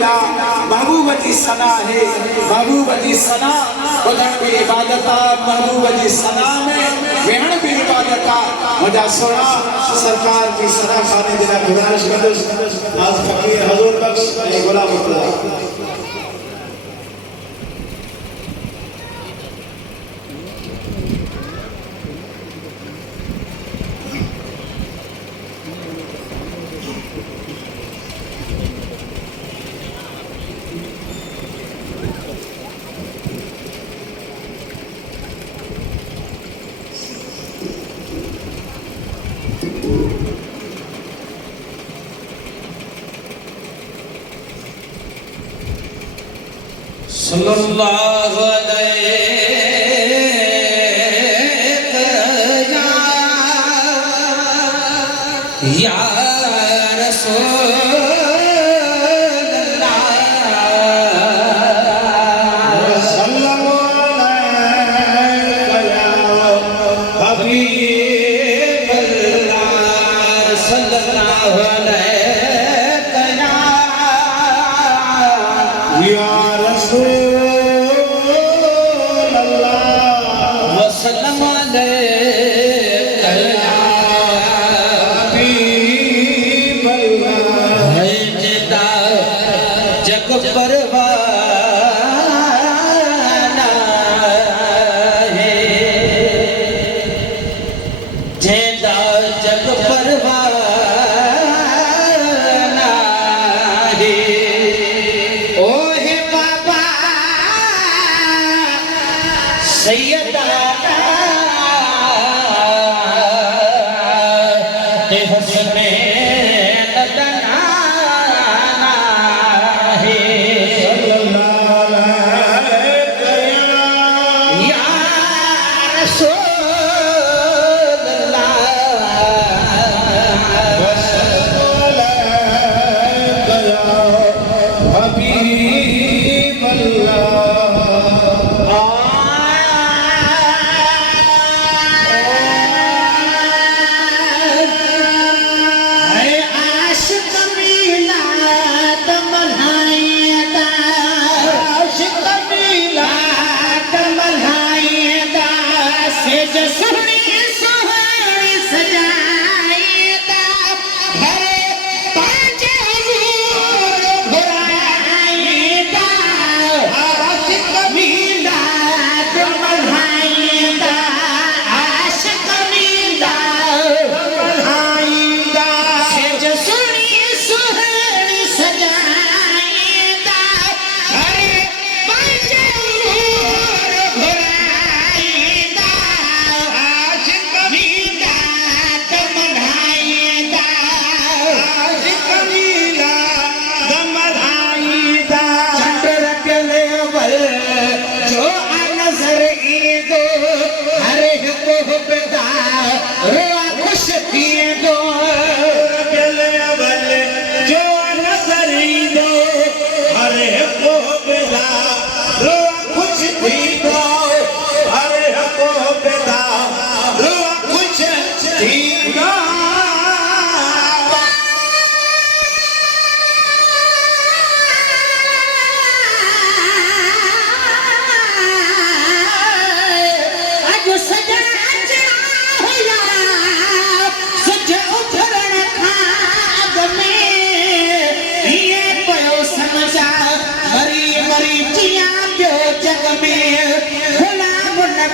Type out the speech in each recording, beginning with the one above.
महबूबती सना है महबूबती सना बुधण भी इबादत महबूबती सना में वेहण भी इबादत मुझा सोना सरकार की सना खाने दिला गुजारिश कर आज फकीर हजूर बख्श गुलाम अब्दुल्ला सल्लल्लाहु अलैहि या रसूल अल्लाह सल्लल्लाहु अलैहि या हबीब अल्लाह सल्लल्लाहु अलैहि या रसूल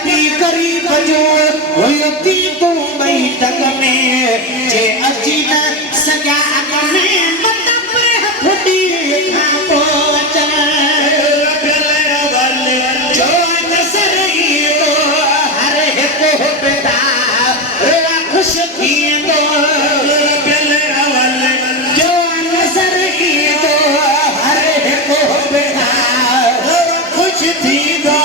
नबी करीब जो हुयती तू बैठक में जे अची न सघिया में मत पर फुटी खां जो नज़र ईंदो हर हिकु बेटा खुश थींदो जो नज़र ईंदो हर हिकु बेटा खुश थींदो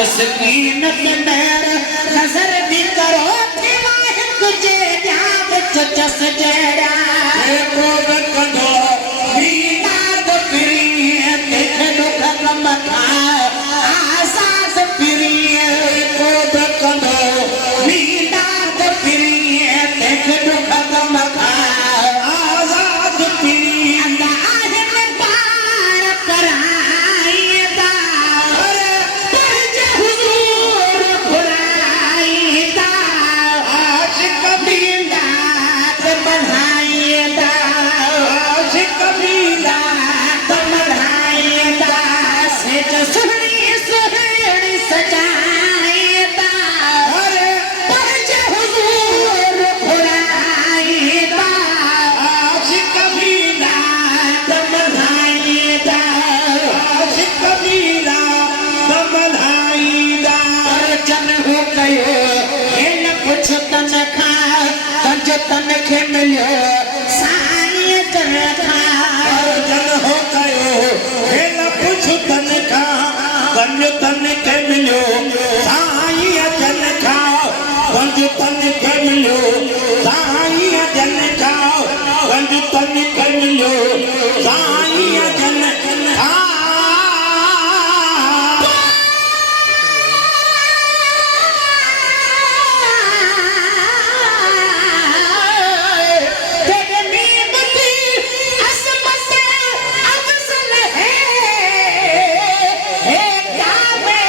मस्कीन कंदर नजर भी करो तुझे चस जड़ा को कंदो मीना तो प्रिय देख दुख गम खा आसास प्रिय को कंदो मीना तो प्रिय देख दुख गम खा आजाद प्रिय अंदाज में पार कराईदा पर हुजूर खुराईदा आशिक दीदा बनाईदा आशिक मीला बनाईदा से जो सुहनी सुहनी सजाईदा अरे पर हुजूर खुराईदा आशिक मीला बनाईदा आशिक मीला दमनाईदा जन हो गयो ये न कुछ तन खा तंज तन खे मिलियो साईं जन खा जन हो गयो हे न कुछ तन खा गंज तन के मिलो साईं जन खा गंज तन के मिलो साईं जन खा गंज तन के मिलो साईं जन खा तेरे नीमती असमत अफसल है क्या मैं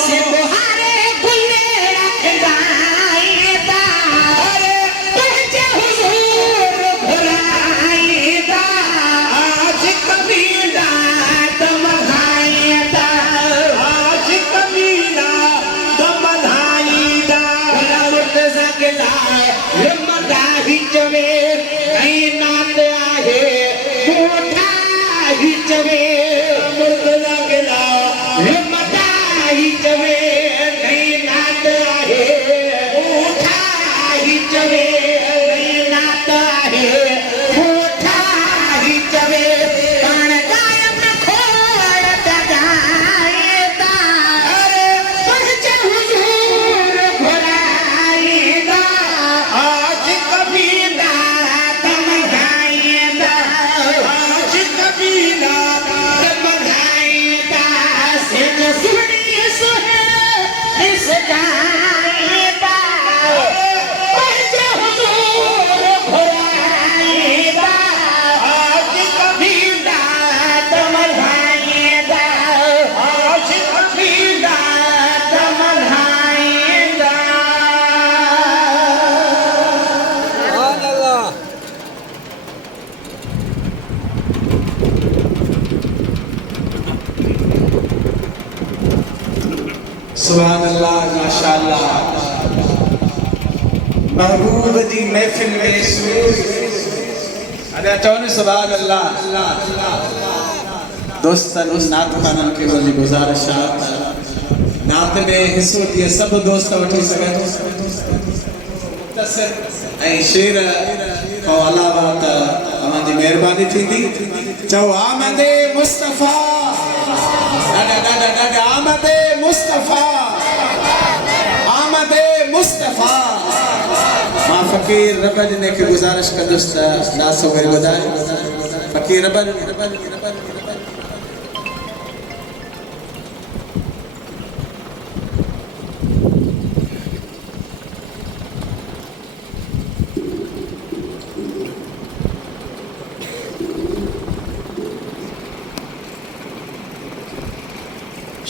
से बुहारे गुले रखदाईदा पहुंचे हुजूर घुराईदा आज कबीला दम खाईदा आज कबीला दम धाईदा मुर्तजा के लाए हिम्मता ही चवे नहीं नात आहे मोठा ही चवे मुर्तजा के लाए हिम्मता ही चवे नहीं नात आहे मोठा ही चवे नहीं नात आहे मोठा ही चवे पण कायम खोड दगाईदा पहुंचे हुजूर घुराईदा आज कबीला दम खाईदा आज कबीला दम खाईदा से जो सुनी सुने इस गाईदा पहुंचे हुजूर घुराईदा आज कबीला दम खाईदा आज कबीला दम खाईदा सुभान अल्लाह माशाअल्लाह महबूब जी महफिल में सूर अदा चौन सुभान अल्लाह दोस्तन नात खानन के वली गुजारिश नात में हिस्सो दिए सब दोस्त वठी सके मुख्तसर ऐं शेर खां अलावा त अवां जी महिरबानी थींदी चओ आमदे मुस्तफ़ा ॾाढा ॾाढा ॾाढा आमदे मुस्तफ़ा आमदे मुस्तफ़ा मां फ़कीर रब ने के गुजारिश कंदुसि त नासो वरी ॿुधाए फ़कीर रब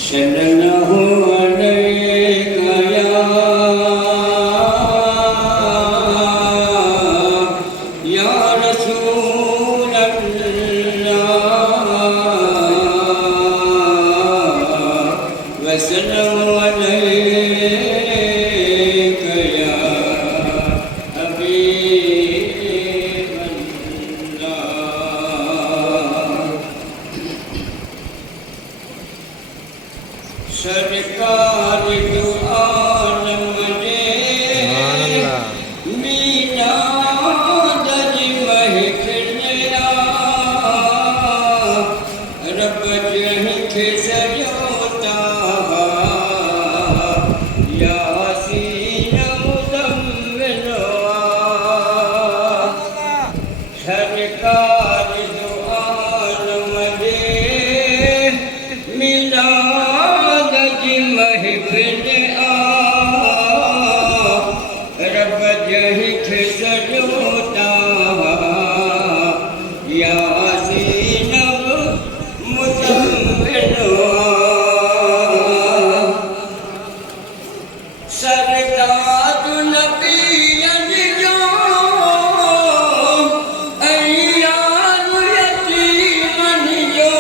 शरणहु अलैका या रसूल अल्लाह वसल्लम अलैका या हबीब अल्लाह सरकार जो आलम दे मीना दज महफिल रब जह खे सजोता यासीन मुज़म्मिल सरकार जो आलम दे मीना महफिल रब जह खे सजोता यासीन मुज़म्मिल सरताज नबियन जो अय्यार यतीमन जो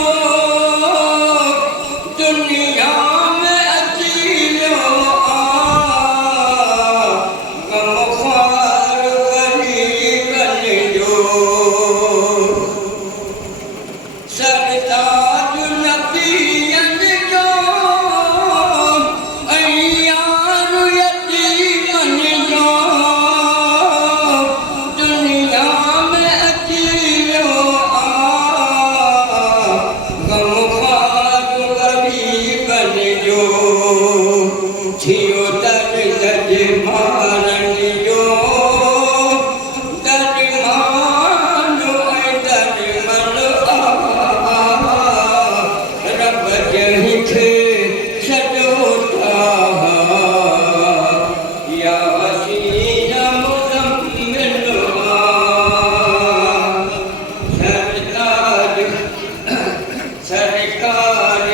दुनिया में अकेलो गमख्वार गरीबन जो सरताज नबियन जो अय्यार यतीमन जो दुनिया में अकेलो गमख्वार गरीबन जो थियो दर दज मारन जो दर मानो ऐं दर मन रब जह खे सजोता यासीन मुज़म्मिल सरताज सरकार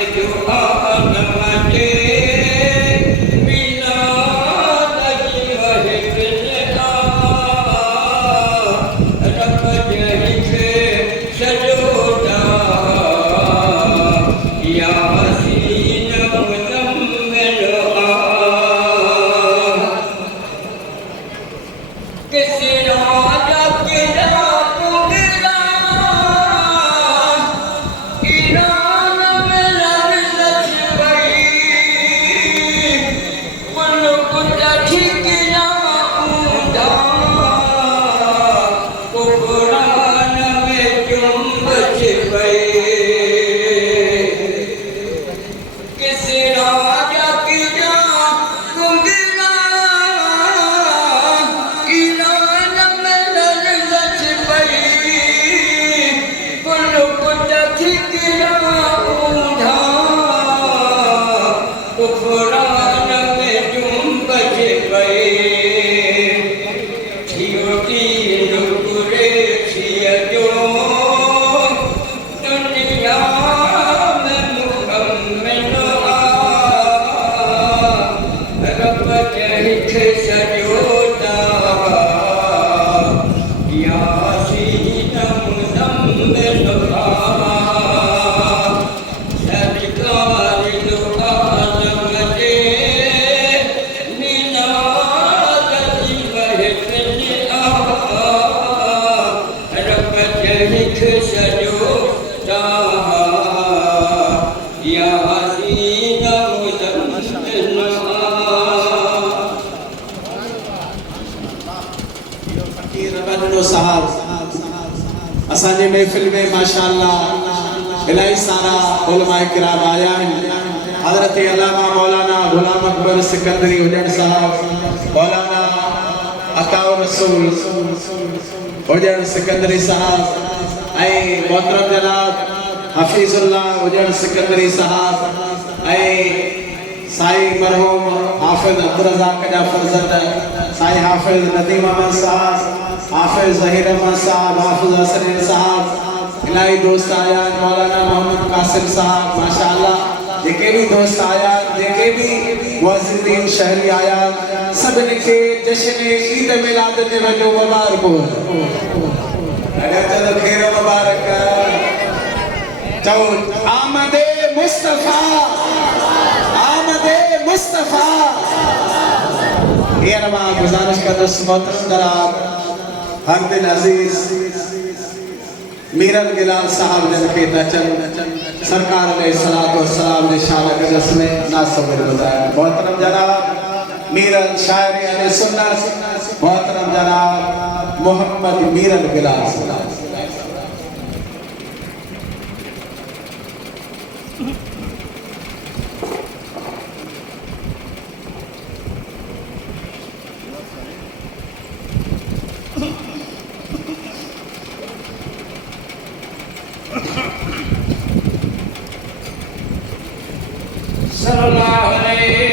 साहब असांजे महफ़िल में माशाअल्लाह इलाही सारा उलमा किराम आया आहिनि। हज़रत अल्लामा मौलाना गुलाम अकबर सिकंदरी हुजण साहब, मौलाना अताउर रसूल हुजण सिकंदरी साहब ऐं मोहतरम जनाब हफीज़ुल्लाह हुजण सिकंदरी साहब ऐं साईं मरहूम हाफ़िज़ अब्दुल रज़ाक जा फर्ज़ंद साईं हाफ़िज़ नदीम अहमद साहब, हाफ़िज़ ज़हीर अहमद साहब, हाफ़िज़ हसन साहब, इलाही दोस्त आया, मौलाना मोहम्मद कासिम साहब, माशाअल्लाह जेके भी दोस्त आया, जेके भी मुअज़्ज़िज़ीन शहरी आया, सभिनी खे जश्न ईद मिलाद ते वॾो मुबारक हो। अरे चलो खैर मुबारक चओ आमदे मुस्तफ़ा, आमदे मुस्तफ़ा। ये नमा गुजारिश करदुसि मोहतरम जनाब हर दिन अजीज मीरन गिलाल साहब जन खे अचन सरकार ने सलात और सलाम ने शान गजस में नासबर बुधाया। मोहतरम जनाब मीरन शायरी अने सुन्नत मोहतरम जनाब मोहम्मद मीरन गिलाल साहब। सल्लल्लाहु अलैहि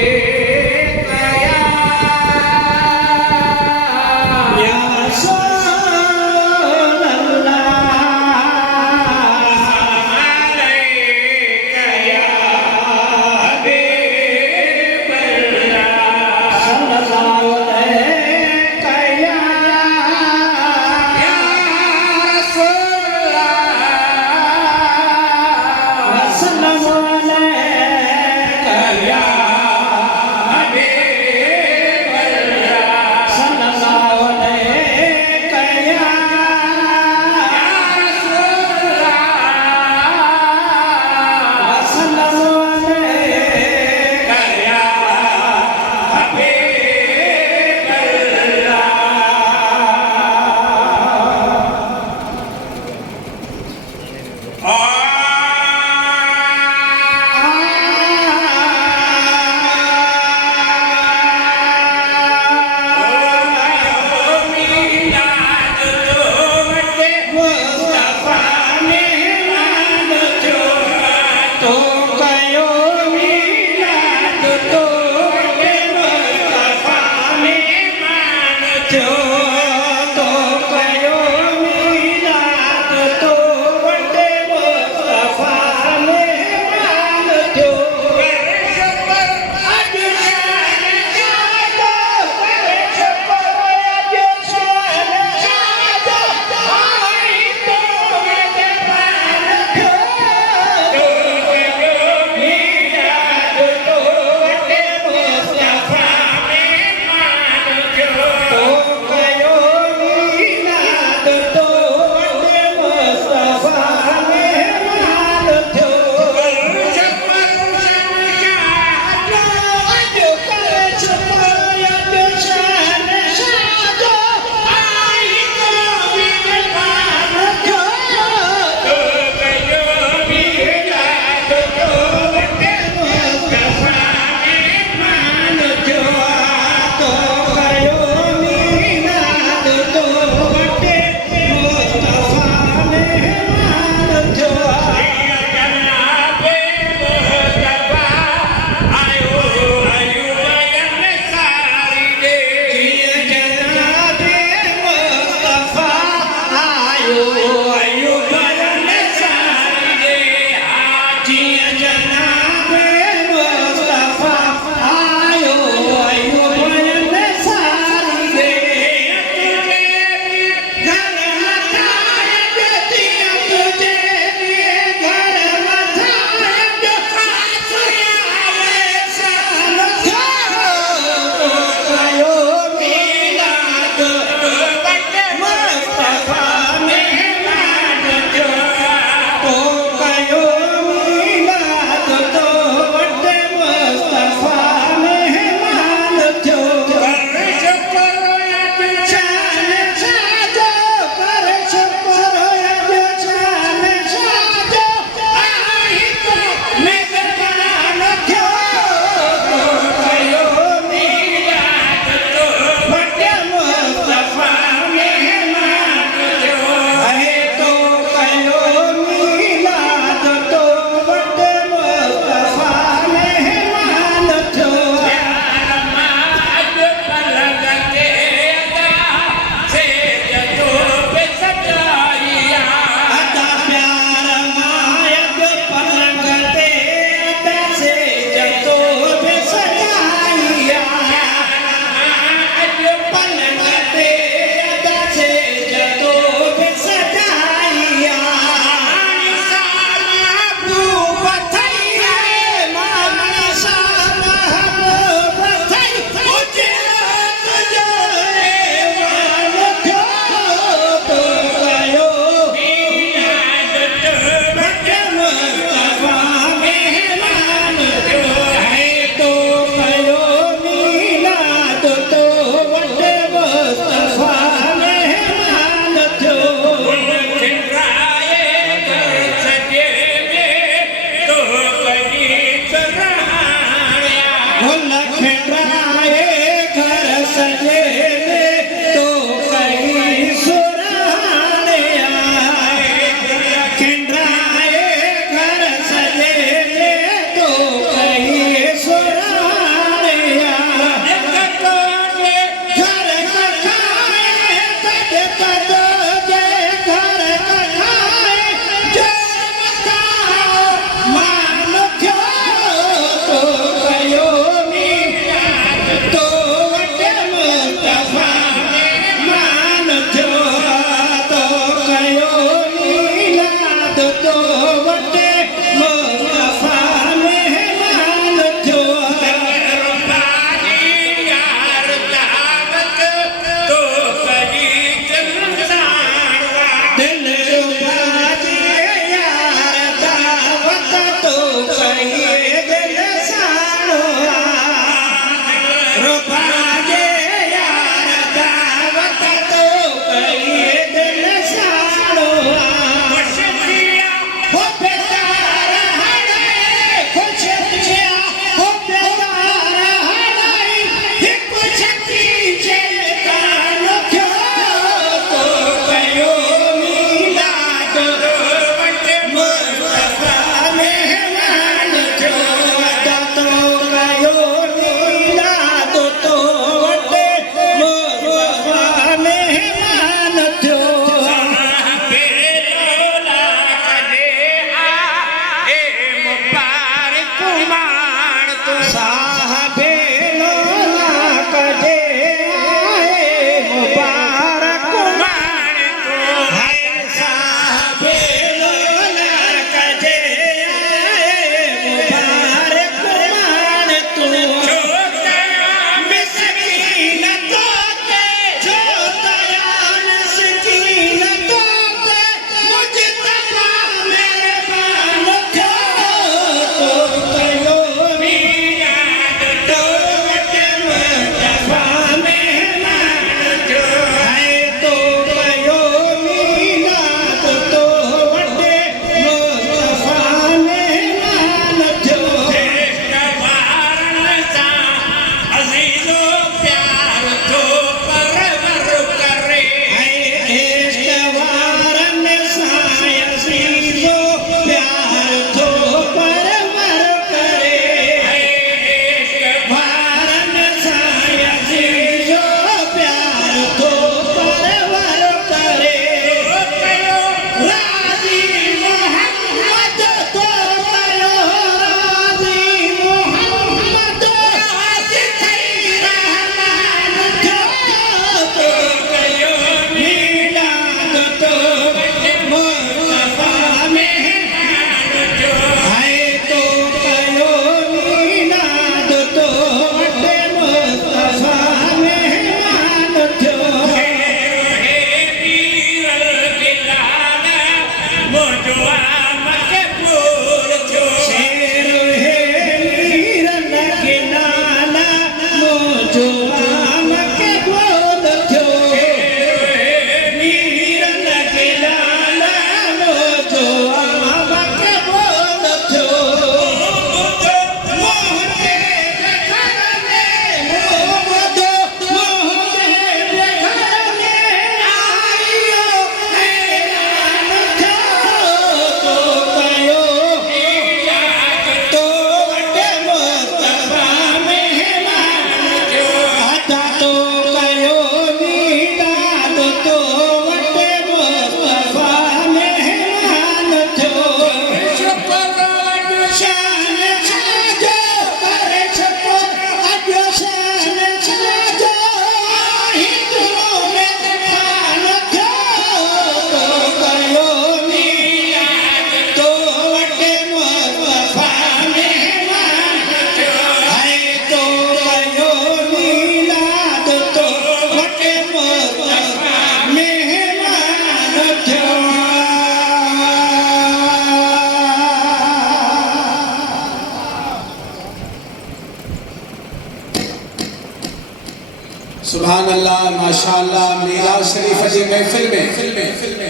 सुभान अल्लाह माशाअल्लाह मीराज शरीफ जी महफिल में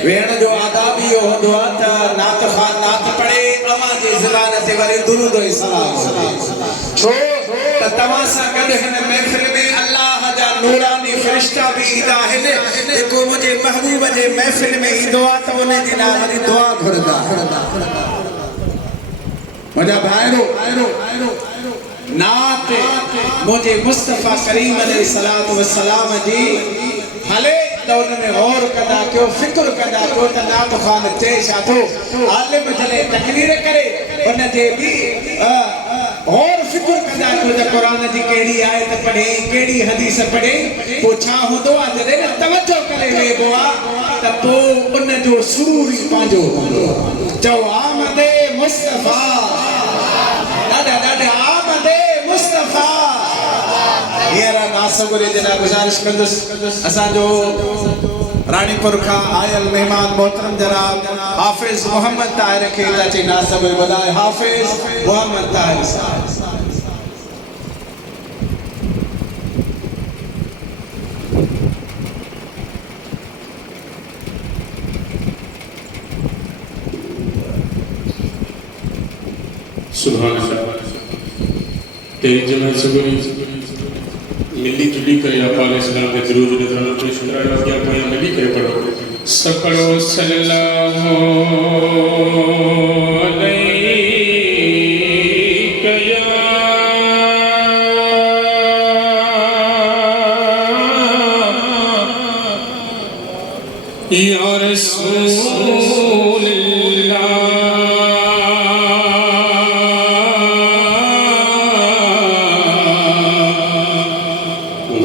वेण जो आदाब इहो हूंदो आहे त नात खान नात पढ़े अमा जे ज़बान ते वरी दुरूद ऐं सलाम छो त तव्हां सां गॾु हिन महफिल में अल्लाह जा नूरानी फ़रिश्ता बि ईंदा आहिनि जेको मुंहिंजे महबूब जे महफिल में ईंदो आहे त उन जे लाइ वरी दुआ घुरंदा मुंहिंजा भाइरो नात मुझे मुस्तफा करीम अलैहिस्सलातु वस्सलाम जी हले त उन में गौर कंदा कयो फिक्र कंदा कयो त नात खान चए छा थो आलिम जॾहिं तकरीर करे उन जे बि गौर फिक्र कंदा कयो त क़ुरान जी कहिड़ी आयत पढ़े कहिड़ी हदीस पढ़े पोइ छा हूंदो आहे जॾहिं न तवजो करे वेहबो आहे त पोइ उन जो सुरूर ई पंहिंजो हूंदो आहे चओ आमदे मुस्तफा ॾाढा आमदे मुस्तफा हींअर नासगुरे जे लाइ गुज़ारिश कंदुसि असांजो रानीपुर खां आयल महिमान मोहतरम जनाब हाफ़िज़ मोहम्मद ताहिर खे त अची नासगुरे ॿुधाए हाफ़िज़ मोहम्मद ताहिर साहब सुभान अल्लाह तेरी जमा सगुरी मिली जुली कर या पाले सलाम के दरूद नजराना पे शुक्राना क्या कोई नबी करे पढ़ो सब पढ़ो सल्लल्लाहु अलैहि या रसूल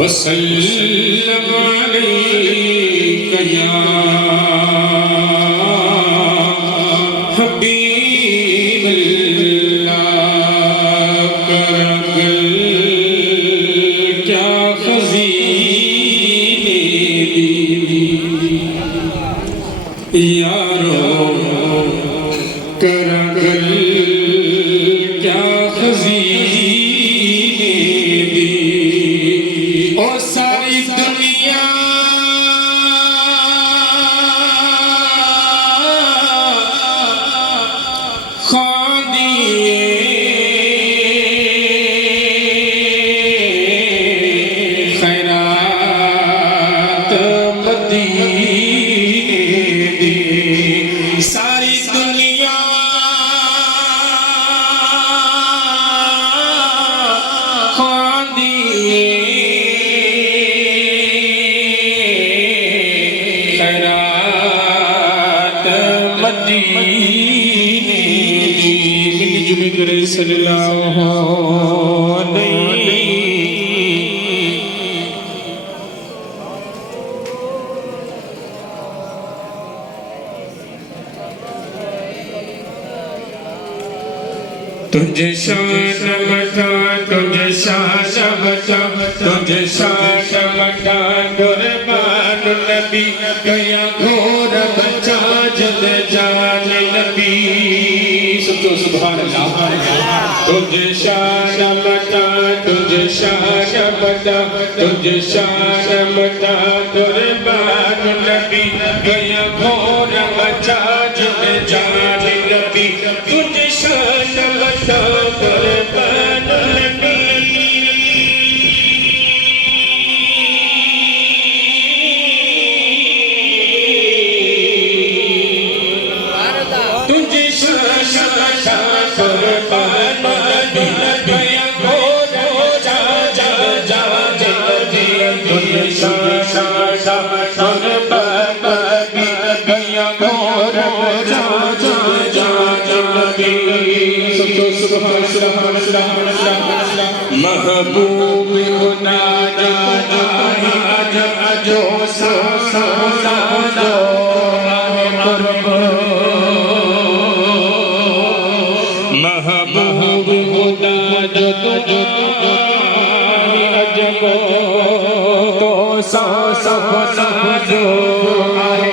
वसल्लम अलैका या हबीबल्लाह करगल क्या खज़ीने दी यारो करगल क्या खज़ीने दी ओ सारी दुनिया खादिए खैरात मदीने दी सारी दुनिया खादिए खैरात मदीने दी मिली जुली करे सल्लल्लाहु अलैहि तुझे शान बता तुझे शान बता तुझे शान बता कुर्बान नबी गया घोर बचा जद जान नबी सोचो सुभान अल्लाह तुझे शान बता तुझे शान बता तुझे शान बता कुर्बान नबी गया घोर बचा जद जान नबी तुझे शान बता कुर्बान नबी तुझे शान बता कुर्बान नबी गया घोर बचा जद जान नबी तुझे शान बता कुर्बान नबी गया घोर बचा जद जान नबी महबूब खुदा जो सो सो दो महबूब खुदा जो अजबो तो सो सो दो आहे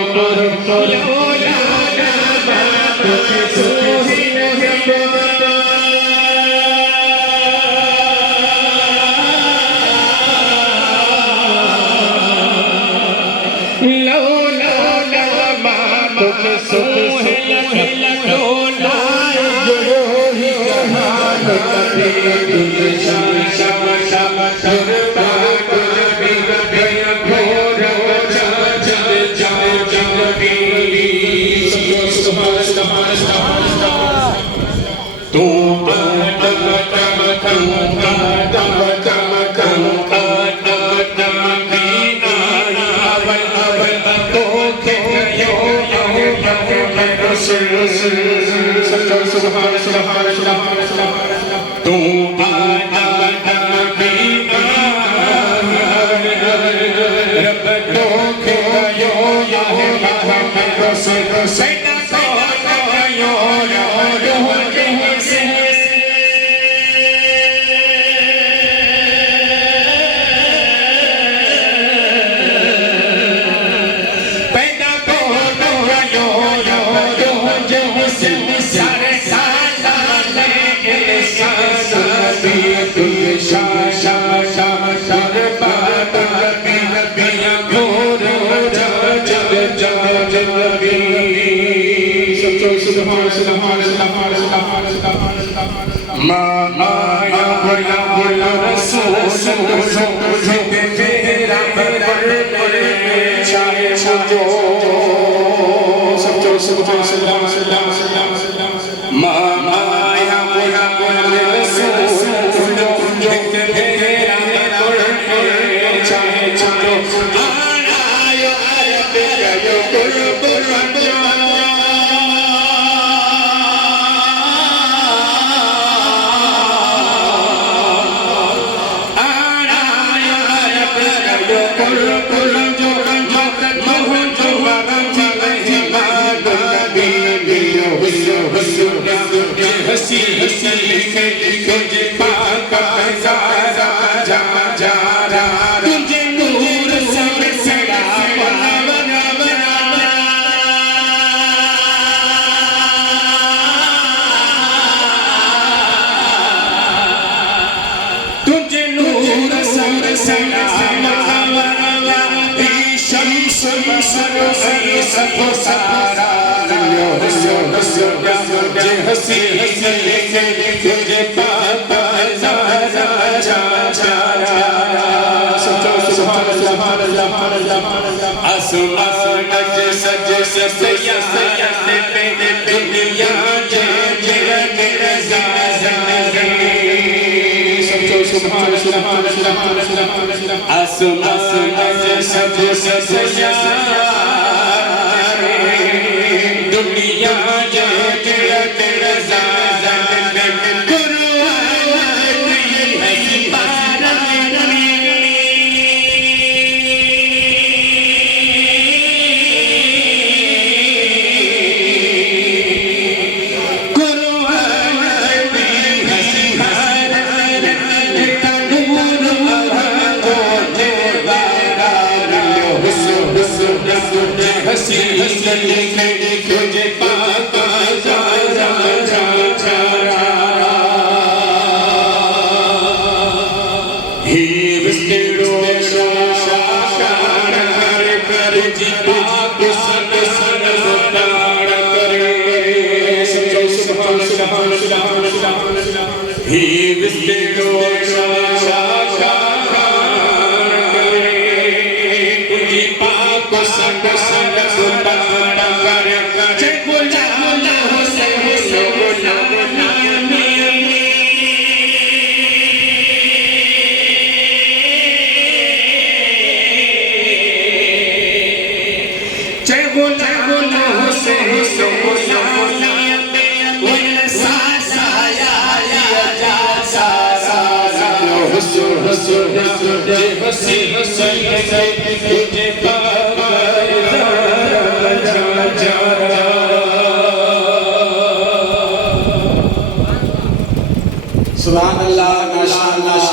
सुभान अल्लाह माशाअल्लाह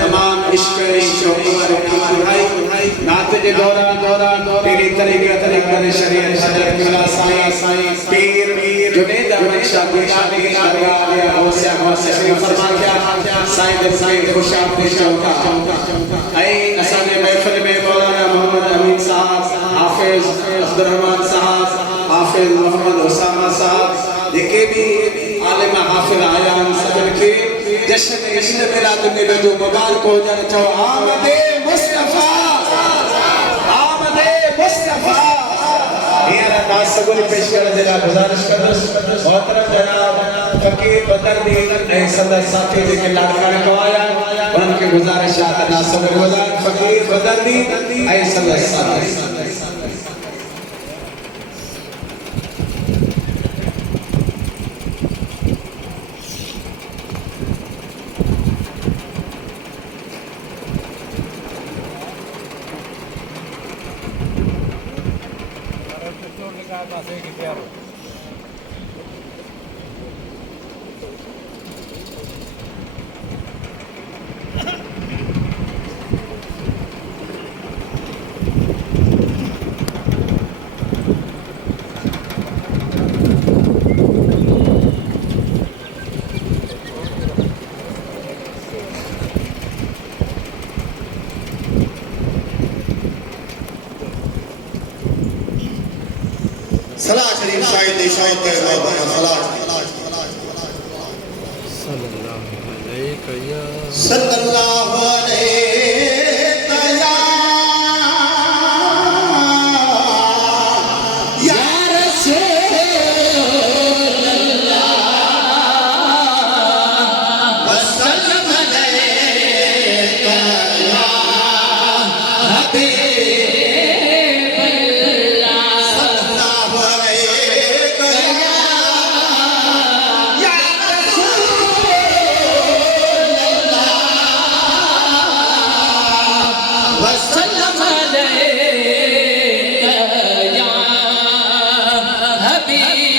तमाम इश्क नात जे दौरान तेरी तरीक़त शरीयत हज़रत किबला साईं पीर जुनैद अहमद शाह गिलानी गौसे शरीफ फरमा किया साईं दे खुशाब दे चौका ऐं असांजे महफ़िल में मौलाना मोहम्मद अमीन साहब हाफिज़ अब्दुल रहमान साहब हाफिज़ मोहम्मद उसामा साहब जेके भी आलिम हाफिज आया सदन के जश्न ईद मिलाद नबी जो मुबारक हो जाने चो आमदे मुस्तफा मेरा दास सगुल पेश करने दिला गुजारिश करदस मोहतरम जनाब फकीर बदरदी ऐ सदर साथी जेके लाडकान कवाया उनके गुजारिश है दास सगुल वजान फकीर बदरदी ऐ सदर साथी सलाह शरीफ शायद शायद के सलाह सल्लल्लाहु अलैहि या रसूल अल्लाह वसल्लम अलैका या हबीब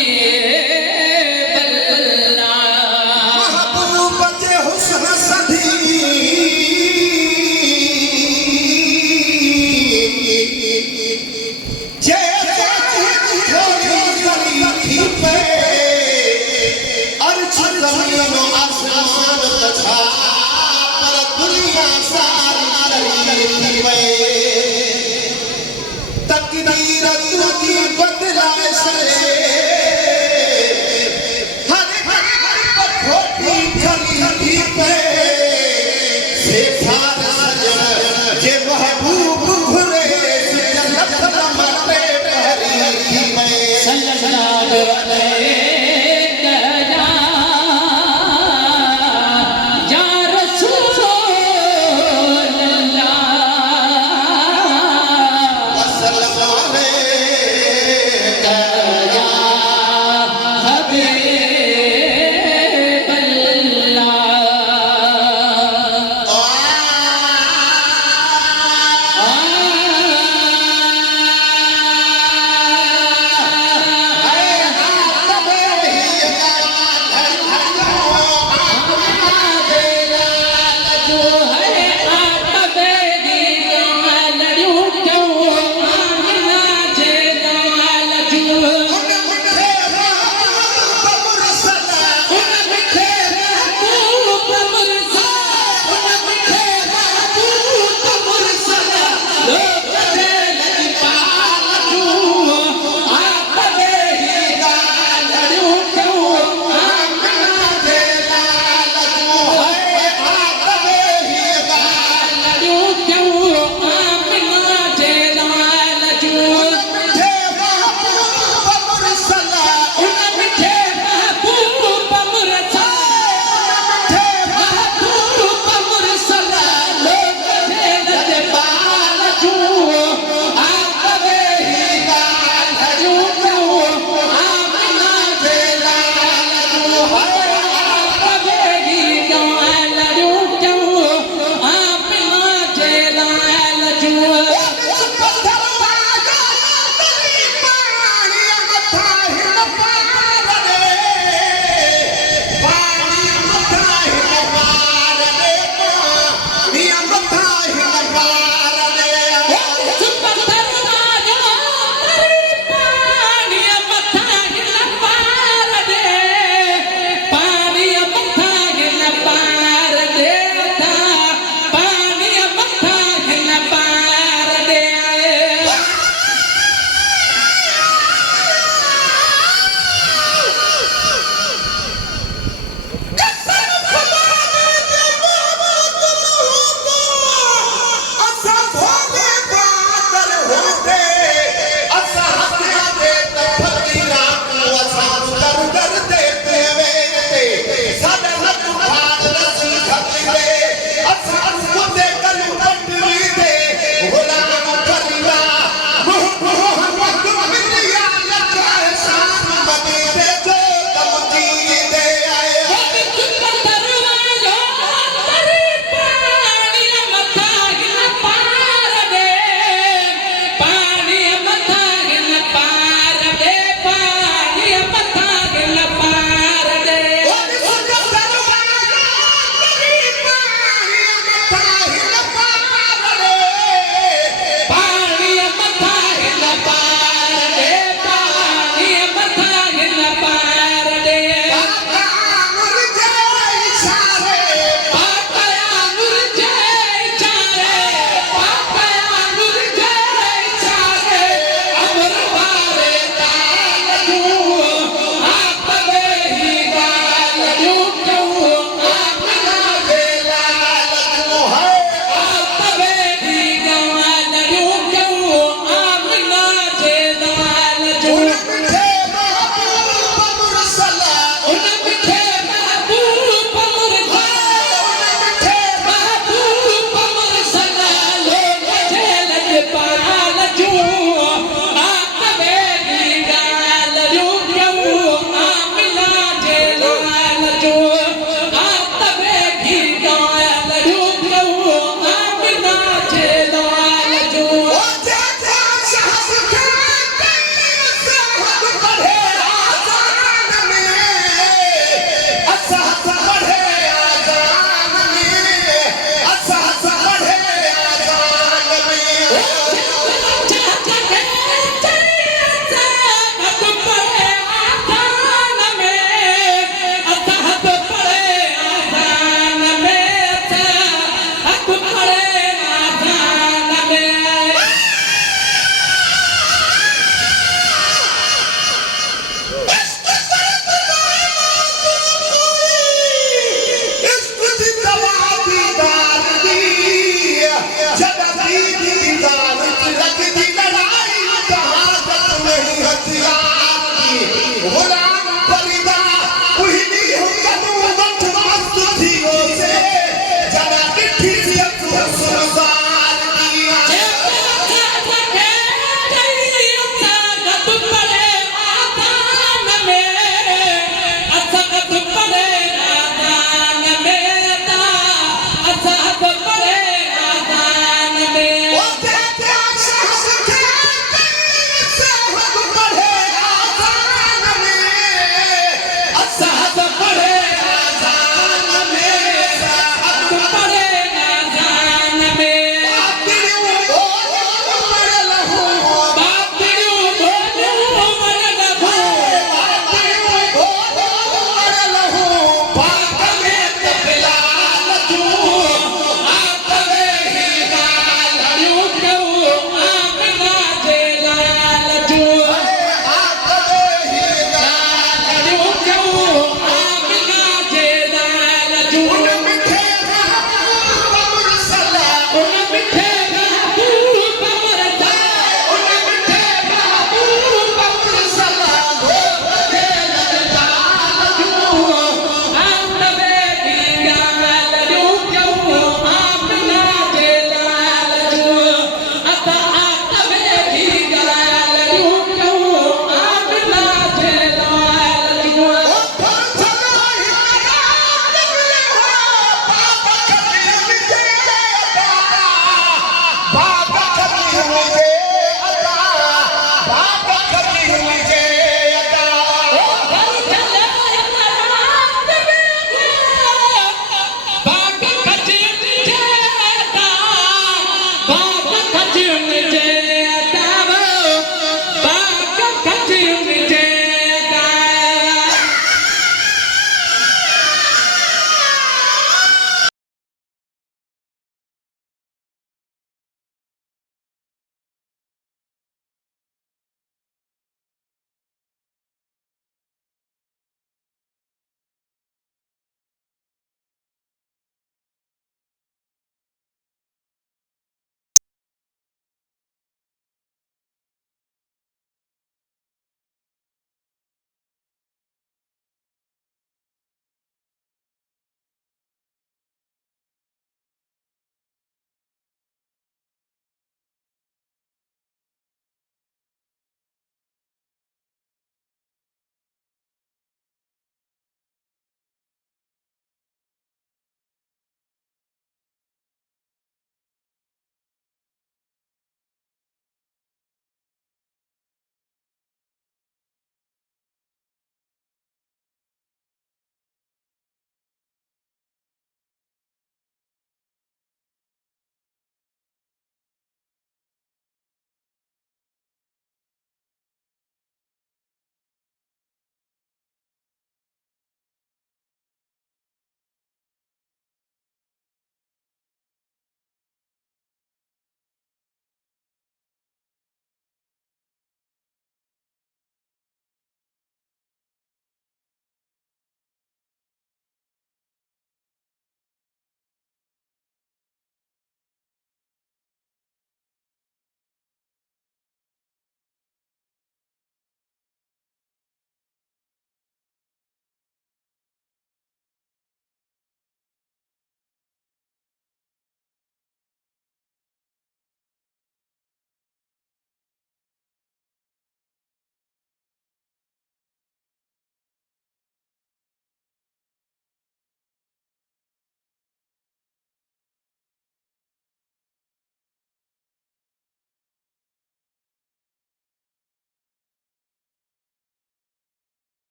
या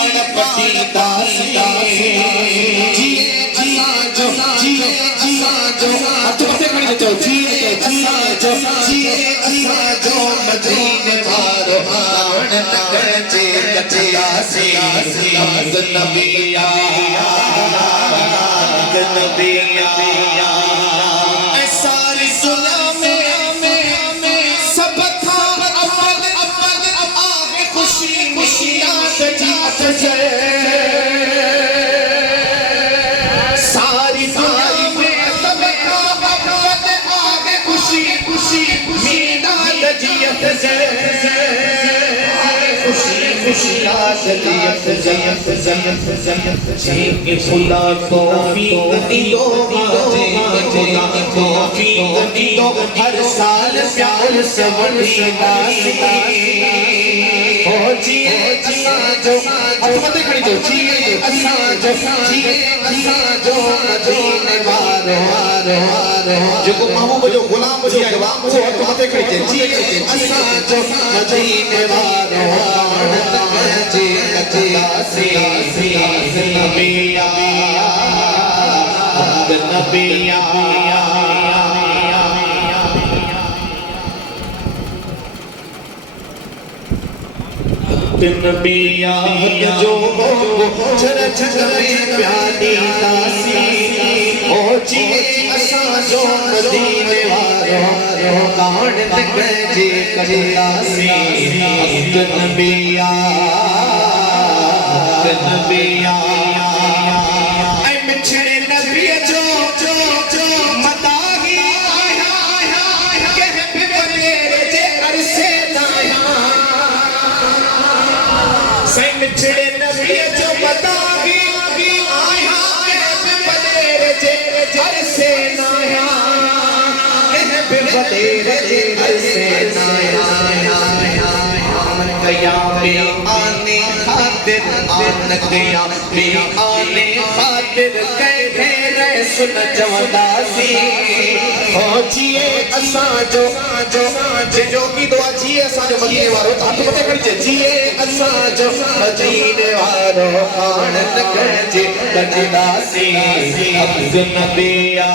बाण पटी दासी जिए असांजो जिए असांजो हथ मथे खणी चओ जिए असांजो जिए असांजो मदीने वारो बाण नगजे कचियासी नबिया नबिया ऐ सारी दुनिया में सब था अव्वल आगे खुशी खुशियात जीत से सारी दुनिया में सब था अव्वल आगे खुशी खुशी मीनात जीत से खुशियात जीत जयत जयत जयत जयत खुदा तौफीक दियो मुझे खुदा तौफीक दियो हर साल प्यार से बड़ी दासी हो जिए असांजो हथ मथे खणी चओ जिए असांजो मदीने वारो जेको महबूब जो गुलाम थी आयो आहे उहो हथ मथे खणी चए जिए असांजो मदीने वारो नगजे कचियासी नबिया नबिया नबिया जो छर छरे प्यारी दासी ओ जिए असांजो मदीने वारो बाण नगजे कचियासी नबिया नबिया ऐ मिठड़े नबीअ जो मदाही आया कह भी वनेर जे अरसे दाया सही मिठड़े नबीअ जो मदाही आया कह भी वनेर जे अरसे दाया कह भी वनेर जे अरसे दाया गया में आने खातिर आन गया में आने खातिर कहे रसूल जवदासी हो जिए असांजो जो की दुआ जिए असांजो मदीने वारो हथ मथे खणी चए जिए असांजो मदीने वारो बाण नगजे कचियासी नबिया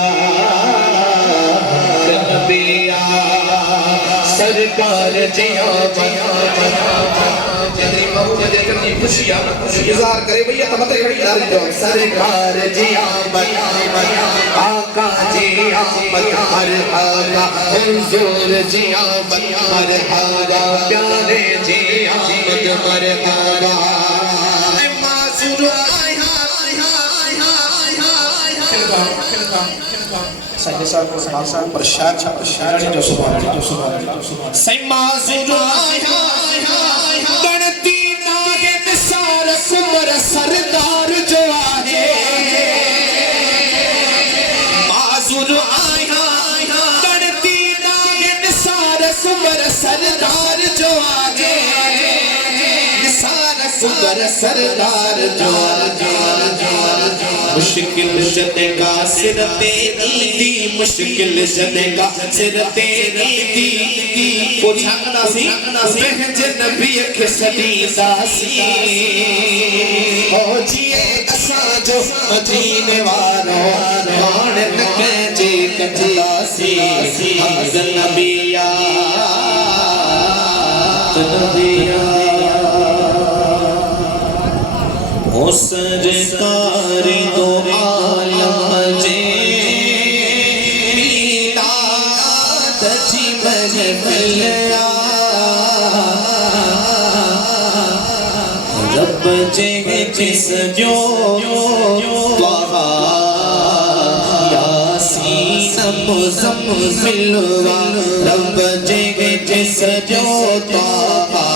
नबिया सरकार जिया जदरी महबूब जकर की खुशियां इज़हार करे भैया तो मते खड़ी डाल दो सरकार जिया आका जिया हर हारा हुजूर जिया हर हारा प्यारे जिया हर हारा ऐ मासूर आया साहिब साहब को साहब प्रशाद जो सुभान सही मासूर आया गणती नागे निसार कुमर सरदार जो आहे मासूर आया गणती नागे निसार कुमर सरदार जो आहे निसार कुमर सरदार जो मुश्किल जदेगा सिर ते ईदी मुश्किल जदेगा सिर ते ईदी को छाकना सी बहज नबी के सदी दासी हो जिए असांजो मदीने वारो बाण नगजे कचियासी नबिया नबिया हो सरकार दो आलम जे मीनात जी बजबलिया रब जे जिस जो त्वाहा यासीन मुज़म्मिल रब जे जिस जो त्वाहा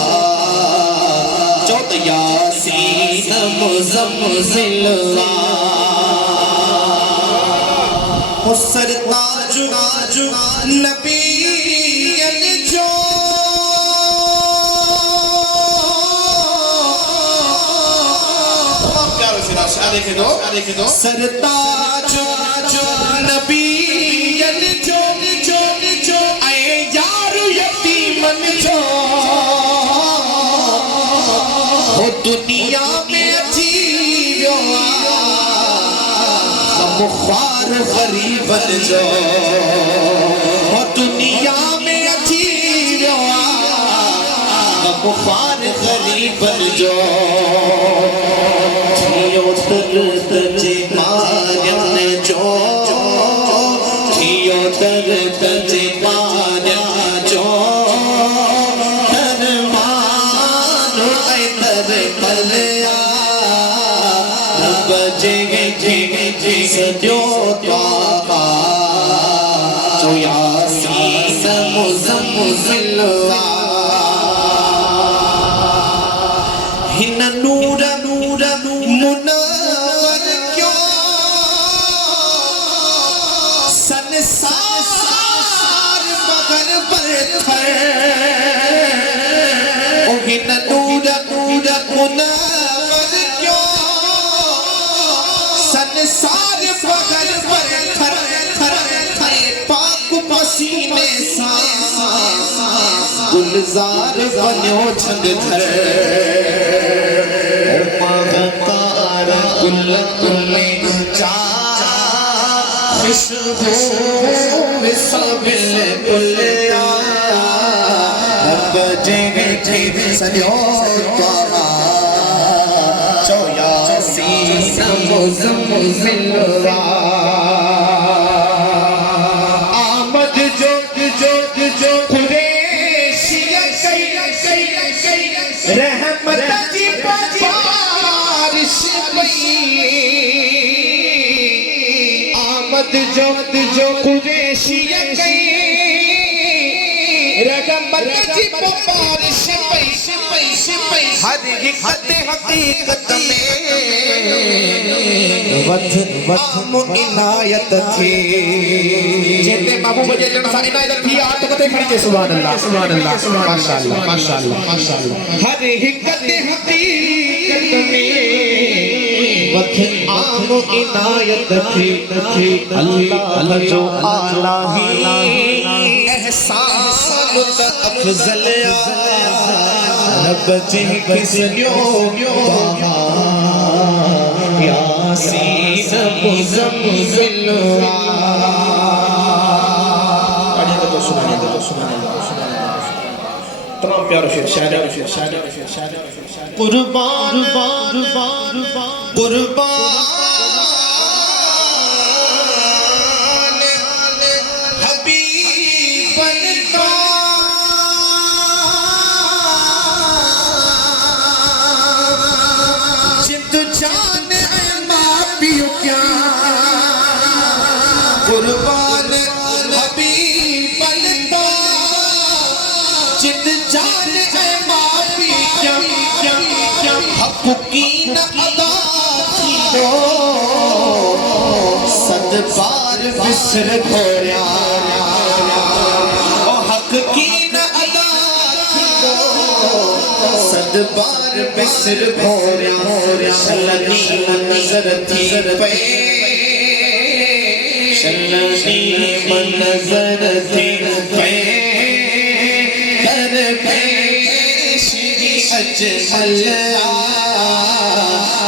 चौथ यासीन मुज़म्मिल हो सरताज नबीयन जो प्यारो शेरा देखे दो सरताज नबीयन जो आए यार यतीमन जो हो दुनिया में पर जो हो दुनिया में अची वियो बुखार गरीब जो थियो दर्द जे मारन जो थियो दर्द जे मारन जो दरमान ऐ दर कलिया रब जे सजो त्वा जो यासीन मुज़म्मिलवा हिन नूर नूर मुनव्वर क्यों संसार मगर बरथर ओ हिन नूर नूर मुनव्वर क्यों संसार मगर बरथर पाक पसीने सा गुलजार बन्यो छंग थर कुल कुल चा खुशबू विसबिल कुलिया रब जे सजो त्वा जो यासीन मुज़म्मिलवा आमद जो कुरैशिया रहमत जी बारिश पई आमद जो कुरैशिया रहमत जी बारिश पई हर हकीकत में आम इनायत थी जेते बाबू बजे जण सा इनायत थी आत कते खड़ी जे सुभान अल्लाह माशाअल्लाह हर हकीकत में आम इनायत थी अल्लाह जो आला ही एहसान अफजल रब जे किसयो यासीन मुज़म्मिलवा तमाम प्यारो शेर शायर कुर्बान हबीबन का जिंद जान मां पियो क्या कुर्बान हबीबन का जिंद जान मां पियो हक की न अदा थी सद बार बिसर घोरिया हक की न अदा थी सद बार बिसर घोरिया शलनी नजर थी पे शलनी नजर थी पे कर पे श्री अजमल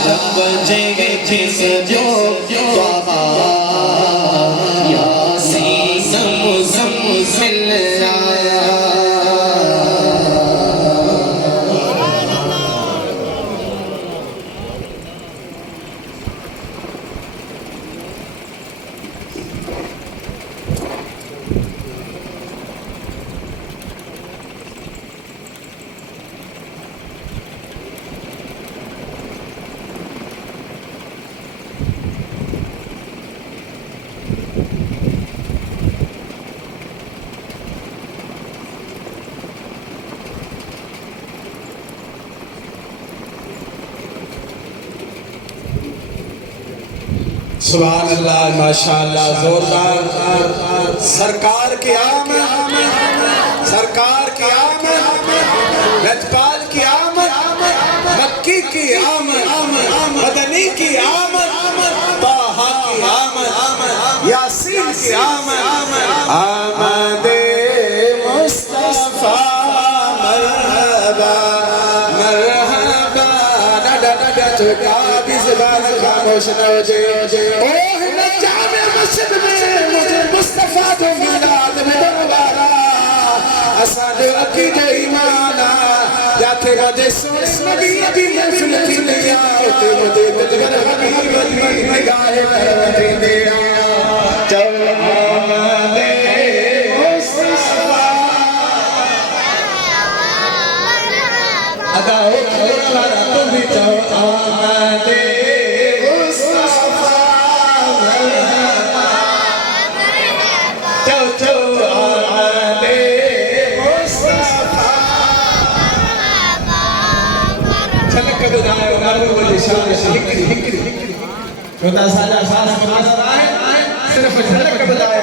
रब जे सजो त्वा यासीन मुज़म्मिलवा सुभान अल्लाह माशाअल्लाह जोरदार सरकार की आमद लजपाल की आमद मक्की की आमद मदनी की आमद ताहा की आमद यासीन की आमद मुस्तफा मरहबा मरहबा नडा चुका बिज़बान खामोश न हो जे ओ जामे मस्जिद में मुझे तो मिलाद में दरबारा असांजो अक़ीदो ईमान आ जाथे राजे सोने नबी जी महफिल थींदी आ उते मुंहिंजे दिलबर हबीब जी निगाह थींदी आ चवंदे मुस्तफा अदा हो वारा तुम भी चवंदे खुदा साजा सारा मुनासब है सिर्फ झलक बताया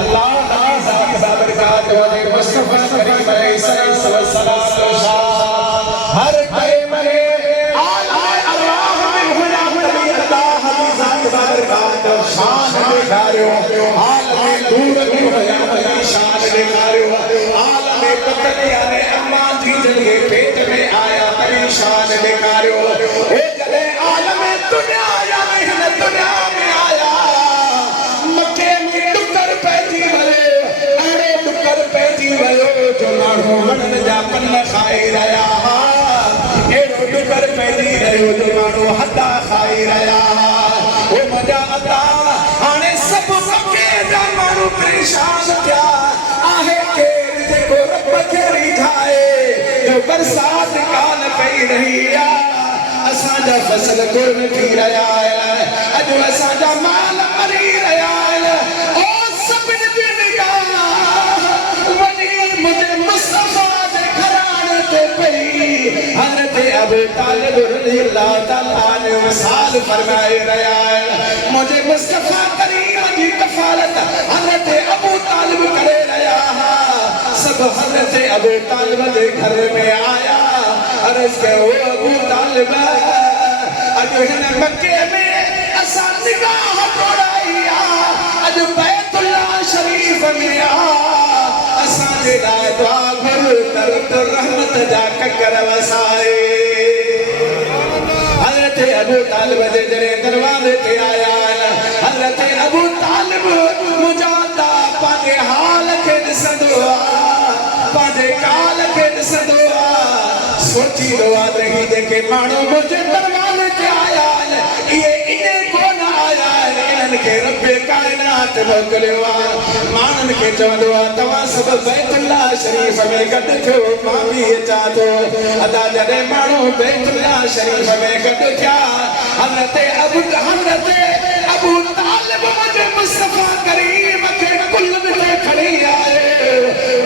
अल्लाह की जात बाबरकात वाले मुस्तफा करीम अलैहिस्सलाम हर टाइम में अल्लाह में हुना तभी अल्लाह की जात बाबरकात शान दिखायो आलम दूर में हुना शान दिखायो आलम पतन याने अम्मा जी जगे पेट में आया तभी शान दिखायो ए जले आलम दुनिया दुनिया में आया मक्के में डुकर पैदी वयो अड़े डुकर पैदी वयो जो माण्हू वणन जा पन खाई रहा एड़ो डुकर पैदी रहियो जो माण्हू हदा खाई रहा ओ मजा अता हाणे सब मक्के जा माण्हू परेशान थिया आहे के जेको रब खे रिठाए जो बरसात कान पई रही आ असांजा फसल गुल थी रहा है अॼु असांजा माल मरी रहा है ओ सभिनि जी निगाह वञी मुंहिंजे मुस्तफा जे घराणे ते पई हज़रत अबू तालिब रज़ियल्लाहु ताला ने मिसाल फरमाए रहा है मुंहिंजे मुस्तफा करीम जी कफ़ालत हज़रत अबू तालिब करे रहा सब हज़रत अबू तालिब जे घर में आया अर्ज़ कयो अबू तालिब अॼु हिन मक्के में असां निगाह टोड़ाई आ अॼु बैतुल्लाह शरीफ में आ असांजे लाइ दुआ घुर कर तो रहमत जा ककर वसाए हज़रत अबू तालिब जे जॾहिं दरवाज़े ते आया हज़रत अबू तालिब मुजादा पंहिंजे हाल खे ॾिसंदो आ पंहिंजे काल खे ॾिसंदो आ सोचींदो आ त ही जेके माण्हू मुंहिंजे दरवाज़े ते आया इहे इने कोन आया इन्हनि खे रब काइनात मोकिलियो आहे माण्हुनि खे चवंदो आहे तव्हां सभु बैतुल्लाह शरीफ़ में गॾु थियो मां बि अचां थो अदा जॾहिं माण्हू बैतुल्लाह शरीफ़ में गॾु थिया हज़रत अबू तालिब मुंहिंजे मुस्तफा करीम खे कुल्हनि ते खणी आए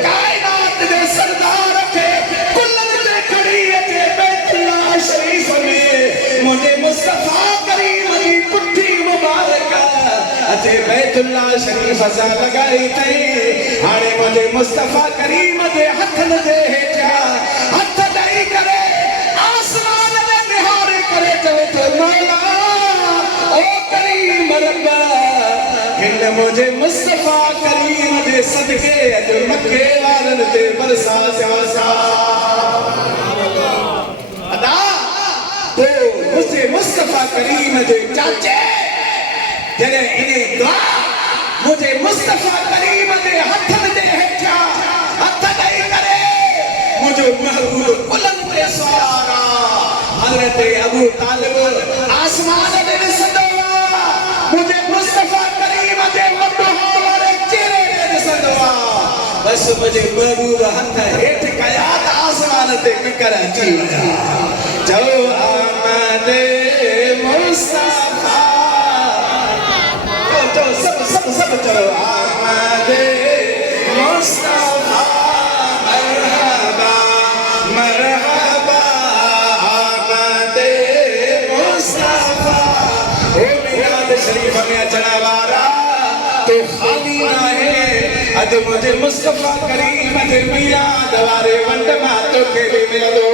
काइनात जे सरदार खे कुल्हनि ते खणी अचे बैतुल्लाह शरीफ़ में मुंहिंजे मुस्तफा करीम जी पुठी मुबारक अचे बैतुल्लाह शरीफ़ सां लॻाई अथई हाणे मुंहिंजे मुस्तफा करीम जे हथनि जे हेठियां हथ ॾेई करे आसमान में निहारे करे चवे थो मौला ओ करीम रब हिन मुंहिंजे मुस्तफा करीम जे सदके अॼु मके वारनि ते बरसात अदा तो मुझे मुस्तफा करीम जे चाचे जॾहिं इने दुआ मुझे मुस्तफा करीम जे हथनि जे हेठियां हथ ॾेई करे मुंहिंजो महबूब कुल्हनि ते सवार आ हज़रत अबू तालिब आसमान ते ॾिसंदो आ मुंहिंजे मुस्तफा करीम जे मटहा वारे चेहरे ते ॾिसंदो आ बस मुंहिंजे महबूब हथ हेठि कया त आसमान ते किकर अची विया चओ आमद मुस्तफा तो सब चलो आमद मुस्तफा मरहबा मरहबा आमद मुस्तफा ओ मिलाद शरीफ में अचण वारा तो खाली ना है अज मुझे मुस्तफा करीम जे मिलाद वारे वंड मां तो के मिलंदो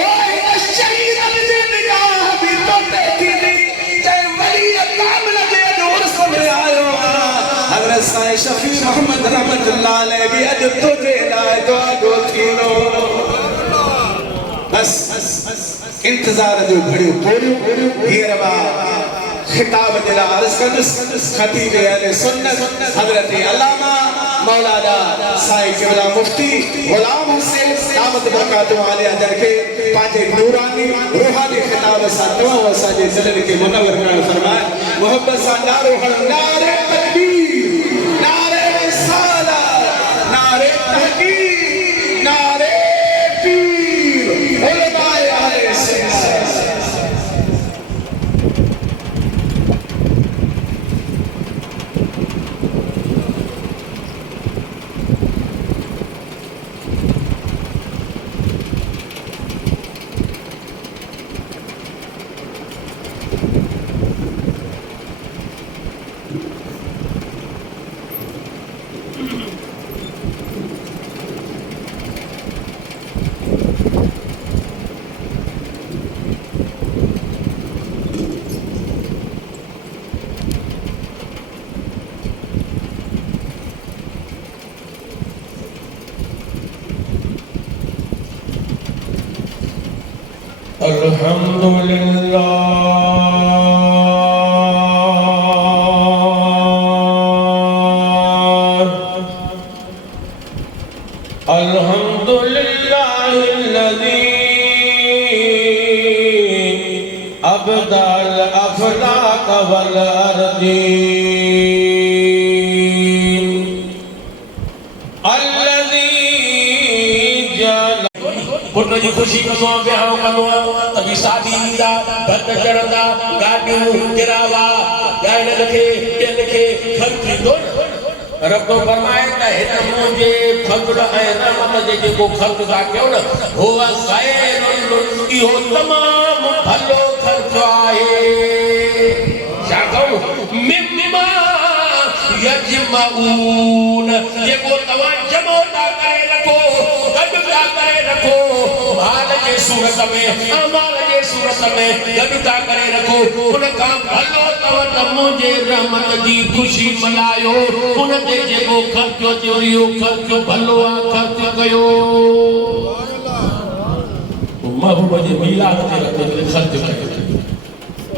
ओ शहीद जे निगाह भी तो देखी जय वली कामिल जे नूर समय आयो हज़रत साईं शफी मोहम्मद रहमतुल्लाह अलैहि भी अज तुझे लाए दुआ गो थींदो बस इंतजार जो घड़ियो पूरियो हीर बा खिताब दिला अर्ज करस खतीब अहले सुन्नत हजरत अल्लामा मौलाना साईं किबला मुफ्ती गुलाम हुसैन दामत बरकातुहु आलिया दर के पांजे नूरानी रूहानी खिताब सा दुआ वसा जे जलन के मुनव्वर करण फरमाए मोहब्बत सा नारो हण नारे तकबीर नारे रिसालत नारे तहकीक नारे पीर उलमाए अहले सुन्नत अल्हम्दुलिल्लाहिल्लज़ी अबदाल अफलाक वल अर्दीन अल्लज़ी जल पुट जी खुशी कंदो विहाउ कंदो तभी शादी ईंदा भत चढ़ंदा गाॾियूं किरावा ॻाइण खे ॿियनि खे ख़र्च थींदो रब तो फरमाए त हिन मुंहिंजे फज़्ल ऐं रहमत जे जेको ख़र्च था कयो न हुआ ख़ैरुन इहो तमामु भलो ख़र्च आहे छा कहूं मिम्मा यजमऊन जेको तव्हां जमो था करे रखो गॾु था करे रखो माल जे सूरत में अमाल जे सूरत में गॾु था करे रखो उन खां भलो अथव त मुंहिंजे रहमत जी ख़ुशी मल्हायो उन ते जेको ख़र्चो थियो इहो ख़र्चो भलो आहे ख़र्च कयो महबूब जे मीलाद ते ख़र्च कयो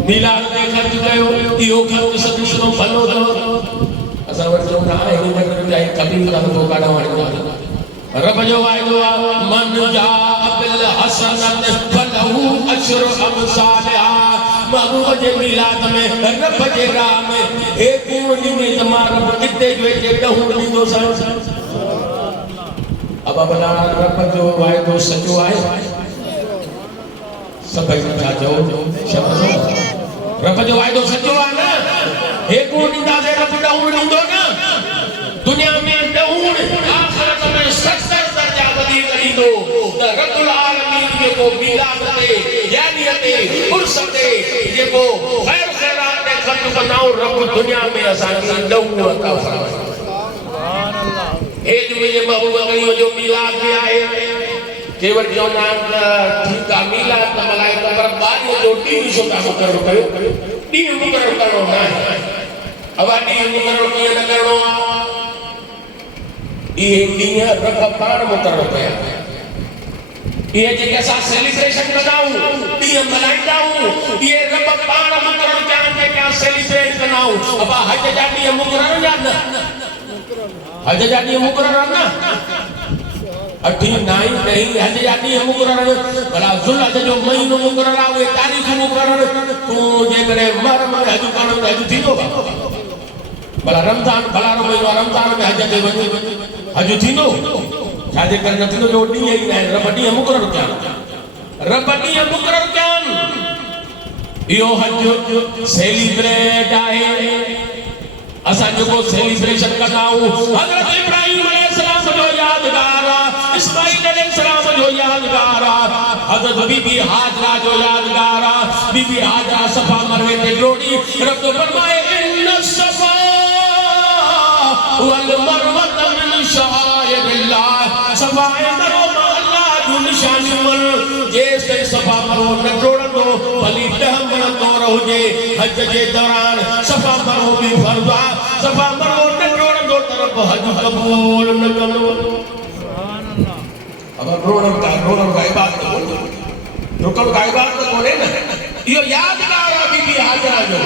मीलाद ते ख़र्च कयो इहो ख़र्च सभिनी खां भलो अथव असां वटि चवंदा आहिनि हिन करे चाहे कबीर का तो काढा वणंदा रब जो वाइदो आहे मन जा बिल हसनत फलहु अशरु अमसालिहा महबूब जे मीलाद में रब जे राह में हे कूड़ ॾींदे त मां रब किथे जो हिते ॾहूं ॾींदो सां अब भला रब जो वाइदो सचो आहे सभई छा चओ रब जो वाइदो सचो आहे न हे कूड़ ॾींदासीं रब ॾहूं ॾींदो न दुनिया में ॾहूं आख़िरत में 70 दर्जा वधीक ॾींदो त रब्बुल आलमीन जेको मीलाद ते यानी ते उर्स ते जेको ख़ैर ख़ैरात ते ख़र्च कंदा रब दुनिया में असांखे ॾहूं अता फरमाए सुभान अल्लाह हे जो मुंहिंजे महबूब गरीब जो मीलाद में आहे केवल जो नाम ठीक आहे मीलाद त मल्हाए पर ॿारनि जो ॾींहुं छो था मुक़ररु कयो ॾींहुं मुक़ररु करणो न आहे अब ॾींहुं मुक़ररु कीअं न करणो आहे ये ॾींहं रब पाण मुक़ररु कया ये जेके असां सेलिब्रेशन कंदाऊं ॾींहं मल्हाईंदाऊं ये रब पाण मुक़ररु कया जेके असां सेलिब्रेट कंदाऊं अब हज जा ॾींहं मुक़ररु या न हज जा ॾींहं मुक़ररु आहे न 8 9 10 हज जा ॾींहं मुक़ररु भला ज़ुल्हज जो महीनो मुक़ररु आहे उहे तारीख़ूं मुक़ररु तूं जेकॾहिं मर हज करणु त हज थींदो भला रमज़ान भलारो महीनो रमज़ान में हज ते वञी हज थींदो छाजे करे न थींदो जो ॾींहं ई न आहिनि रब ॾींहं मुक़ररु कया रब ॾींहं मुक़ररु कया इहो हज सेलिब्रेट आहे असां जेको सेलिब्रेशन कंदा आहियूं हज़रत इब्राहिम अलैहिस्सलाम जो यादगार आहे इस्माइल अलैहिस्सलाम जो यादगार आहे हज़रत बीबी हाजरा जो यादगार आहे बीबी हाजरा सफा मरवे ते जोड़ी रब तो फरमाए इन सफा वल मरवत मिन शाइरिल्लाह सफा मरवा अल्लाह जो निशानी मन जेसे सफा मरवा न जोड़ंदो भली 10 मरतो रहुजे हज जे दौरान सफा मरवा भी फर्ज़ आहे सफा मरवा न जोड़ंदो तरफ हज कबूल न कंदो सुभान अल्लाह अब रोणम का इबादत रुकण का इबादत कोने न इहो यादगार आहे बीबी हाजरा जो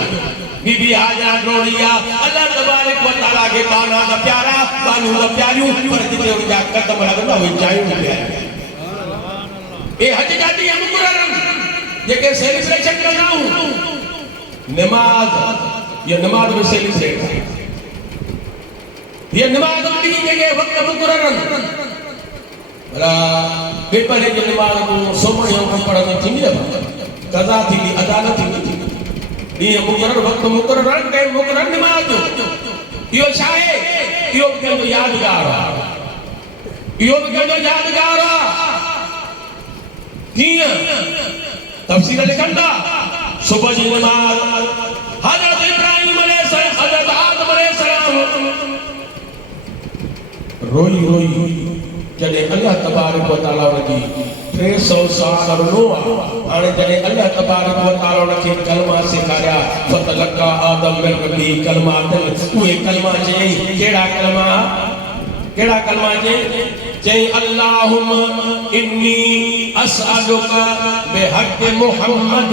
बीबी हाजरा जोड़िया अल्लाह तबारक व तआला के बाना दा प्यारा बानू दा प्यारियों पर जिते उनका कदम लगंदा हो चाहिए प्यारा ए हज गाड़ी हम कुरान ये के सेलिब्रेशन करना हूं नमाज ये नमाज में सेलिब्रेट ये नमाज दी के वक्त कुरान बड़ा पेपर है जो नमाज को सोमणियों को पढ़ने थी कज़ा थी अदालत थी ये मुकर्रर वक्त मुकर्रर टाइम मुकर्रर नमाज यो छाए यो के यादगार किया तफसीर लिखंदा सुबह जी नमाज हजरत इब्राहिम अलैहिस्सलाम हजरत आदम अलैहिस्सलाम रोई रोई जॾहिं अल्लाह तबारक व तआला उनजी 300 साल रो हाणे जॾहिं अल्लाह तबारक व तआला उनखे कलमा सेखारिया फतलका आदम मिन रब्बी कलमा उहे कलमा चई कहिड़ा कलमा चई अल्लाहुम्मा इन्नी असअलुका बिहक़ मुहम्मद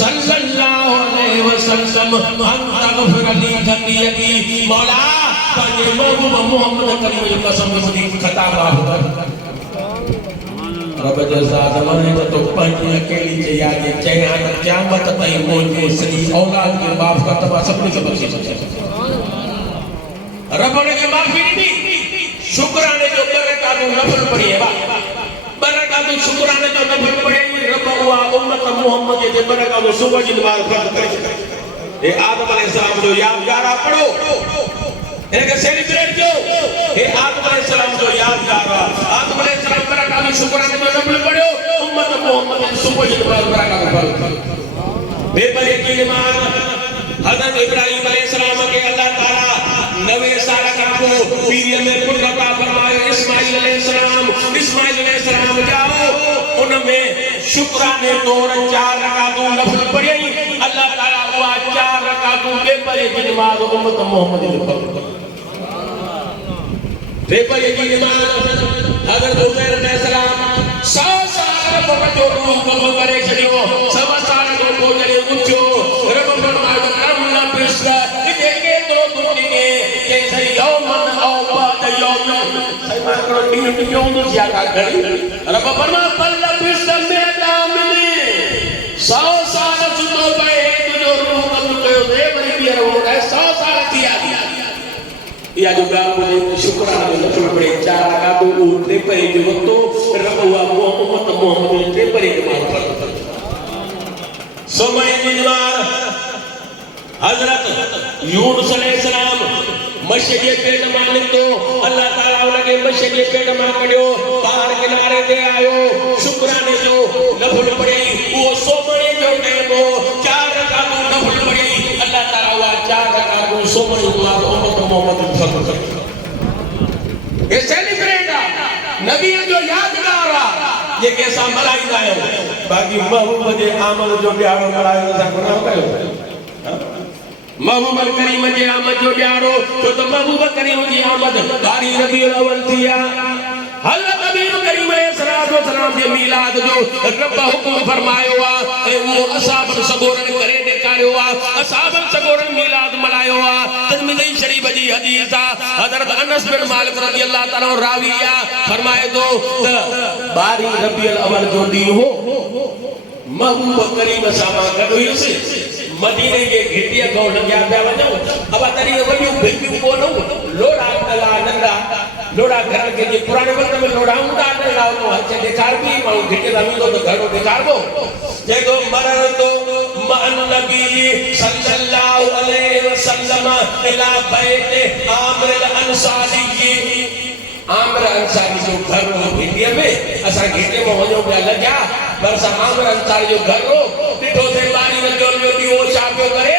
सल्लल्लाहु अलैहि वसल्लम अन तग़फिर ली ख़तीअती मौला पंहिंजे महबूब मोहम्मद करीम जो कसम मुंहिंजी ख़ता माफ़ कर रब जो ज़ात माने तो पंहिंजी अकेली जे याद चई हाणे क़यामत ताईं मुंहिंजे सॼी औलाद खे माफ़ कर त मां सभिनी खे बख़्शे रब ने माफ़ी ॾिनी शुक्राने जो बरकातूं नफ़ल पढ़ी है बरकातूं शुक्राने जो नफ़ल पढ़ी रब हुआ उम्मत मोहम्मद जे बरकातूं सुबह जी नमाज फर्ज़ करे ए आदम अलैहिस्सलाम जो यादगार पढ़ो एक सेलिब्रेट जो हे आदम अलैहिस्सलाम जो यादगार आदम अलैहिस्सलाम बरकातूं शुक्राने जो नफ़ल पढ़ो उम्मत मोहम्मद सुबह जी नमाज बरकातूं फर्ज़ बेपरे की नमाज हज़रत इब्राहिम अलैहिस्सलाम के अल्लाह ताला 90 साल का को पीरियड में पुत्र का फरमाया इस्माइल अलैहिस्सलाम जाओ उनमें शुक्राने तौर 4 रकातों नफल पढ़ी अल्लाह ताला हुआ 4 रकातों बेपरे की नमाज उम्मत मोहम्मद ने पढ़ी बेपरे की नमाज हज़रत उमर अलैहिस्सलाम 100 साल को जो रूह कबूल करे छड़ियो 100 साल को जड़े उठो रब फरमाया करम ना पिछला के तो दुनिया के यौमन औ बाद यौमन समा करो दिन क्यों तो ज्यादा करी रब फरमाया पल्ला पिछला में दामनी 100 साल सुतो पे जो रूह कबूल कयो दे बड़ी बियर हो गए 100 साल किया या juga boleh syukuran dengan berbeda cara kadu utre pare di waktu rawa umat Muhammad utre pare di waktu समय जिनवार हजरत यूनुस अलैहिस्सलाम मशरिक़ पेट मां निकतो अल्लाह ताला उनके मशरिक़ पेट मां कढियो पार किनारे ते आयो शुक्राने जो नफल पढ़ी वो सोमणे जो टाइम हो 4 रकातूं नफल पढ़ी अल्लाह ताला हुआ 4 रकातूं सोमणे मां उम्मत मोहम्मद फर्ज़ कर ये सेलिब्रेट नबी जो यादगार ये कैसा मलाइंदा है बाकी महबूब जे आमद जो ॾियारो मल्हायो असां गुनाह कयो महबूब करीम जे आमद जो ॾियारो छो त महबूब करीम जी आमद 12 रबीउल अव्वल थी हज़रत नबी करीम अलैहिस्सलाम जे मिलाद जो रब हुकुम फरमायो ए वो असहाब सगोरन करे ॾेखारियो असहाब सगोरन मिलाद मल्हायो तिरमिज़ी शरीफ जी हदीस हज़रत अनस बिन मालिक रज़ियल्लाहु ताला राविया फरमाए तो 12 रबीउल अव्वल जो ॾींहुं हो महबूब करीम सां गॾु हुयुसि मदीने के घिटिया को लॻिया पिया वञूं अब तरी वॾियूं भितियूं कोन्हूं लोड़ा कला नंढा लोड़ा घर के जे पुराने वक्त में लोड़ा हूंदा न लाओ अच्छा ॾेखार बि माण्हू घिटे रमींदो त घणो ॾेखारबो जेको मरण तो मान नबी सल्लल्लाहु अलैहि वसल्लम इला बैत आमिर अंसारी आमिर अंसारी जो घर हो भिटिया में असां घिटे में वञो पिया लॻिया पर असां आमिर अंसारी जो घर हो ॾिठो थे बारी रजोल जो ॾींहुं छा पियो करे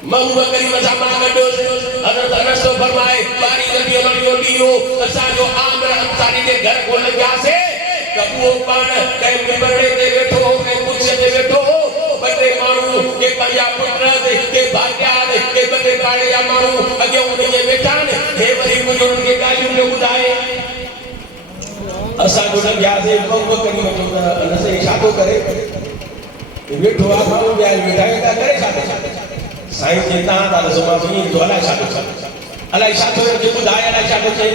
महबूब करीम सां गॾु हज़रत अनस तो फरमाए बारी रबी अमरियो ॾींहुं असां जो आमिर अंसारी जे घर कोन वियासीं त उहो पाण कंहिं मिंबरे ते वेठो हो कंहिं कुर्सीअ ते वेठो हो ॿ टे माण्हू के पंहिंजा पुट के भाॼा के ॿ टे पाड़े जा माण्हू अॻियां उनजे वेठा आहिनि हे वरी मुंहिंजो उनखे ॻाल्हियूं पियो ॿुधाए असां जो न वियासीं महबूब करीम जो त अनस छा थो करे वेठो आहे माण्हू ॿिया वेठा आहिनि था करे छा साईं जी तव्हां था ॾिसो मां सुञी थो अलाए छा थो चए अलाए छा थो चए ॿुधाए अलाए छा थो चए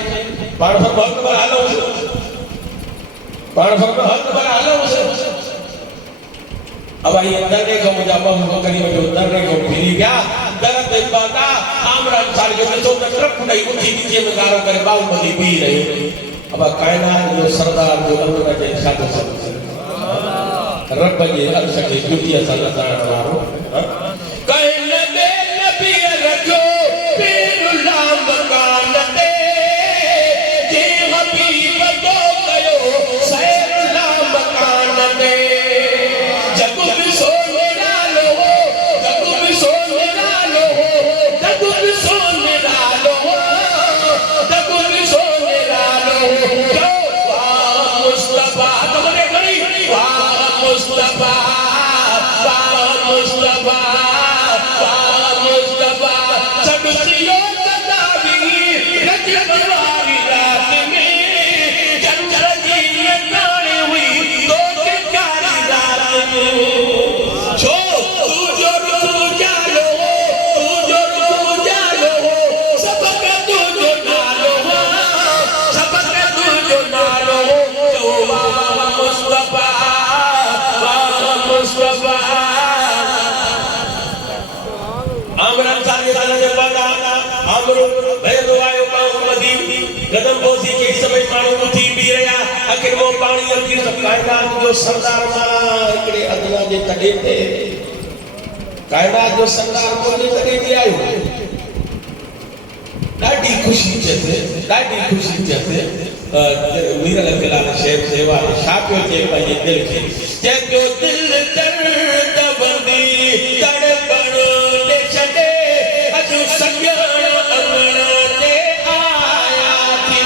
पाण सब हक़ पर हलूं पाण सब हक़ पर हलूं अब ये दरगाह को मुझे महबूब करीम जो दरगाह को फिरी गया दर ते बादा आमर अंसार जो ॾिसो त ट्रक ॾेई उथी नीचे में गारो करे बाहुबली पी रही अब कायनात जो सरदार जो अल्लाह जे छा थो चए रब जे अर्श खे जुतिया सां नज़ारण वारो कहने दे नबी रखो पीरुल्ला मकान ते जे हबीब तो कयो सैरुल्ला मकान ते जब भी सोने डालो जब भी सोने डालो जब भी सोने डालो जब भी सोने डालो जो वाह मुस्तफा तुम्हारे घड़ी वाह मुस्तफा आखिर वो पानी अखिर सब कायनात जो सरदार मां एकड़े अदला जे तडे ते कायनात जो सरदार को जे तडे ते आयो ॾाढी खुशी चते मीर लखलाल शेख सेवा छा पियो चए पंहिंजे दिल खे चए दिल दर्द बंदी तड़पण ते छॾे अॼु सॼण अंगण ते आया थी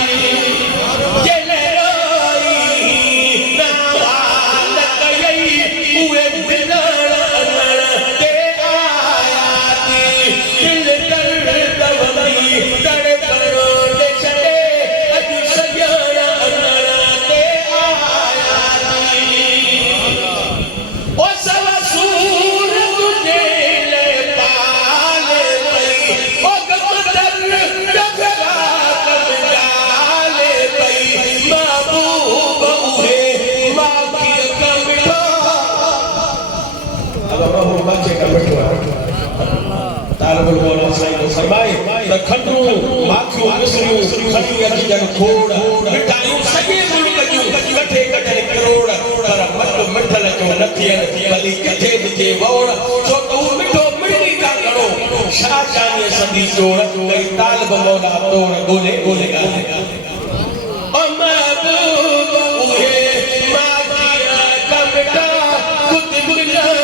खंडू माखियूं मिसरियूं खणी अची जन खोड़ मिठाइयूं सॼे मुल्क जूं कठे कठे करोड़ पर मट मिठल जो न थियनि भली किथे ॾिजे वोड़ छो त हू मिठो मिठी का करो छा चाहे संदी चोड़ कई तालब मौला तोड़ ॻोल्हे ॻोल्हे ॻाल्हि ओ महबूब उहे माखिया कमटा खुद गुजर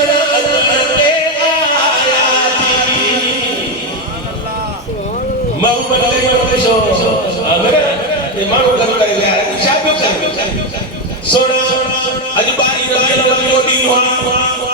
ते आया थी महबूब ने शो अगर ये मानो कर करे यार छा पियो करे सोना अॼु बारी रबियल जो ॾींहुं आहे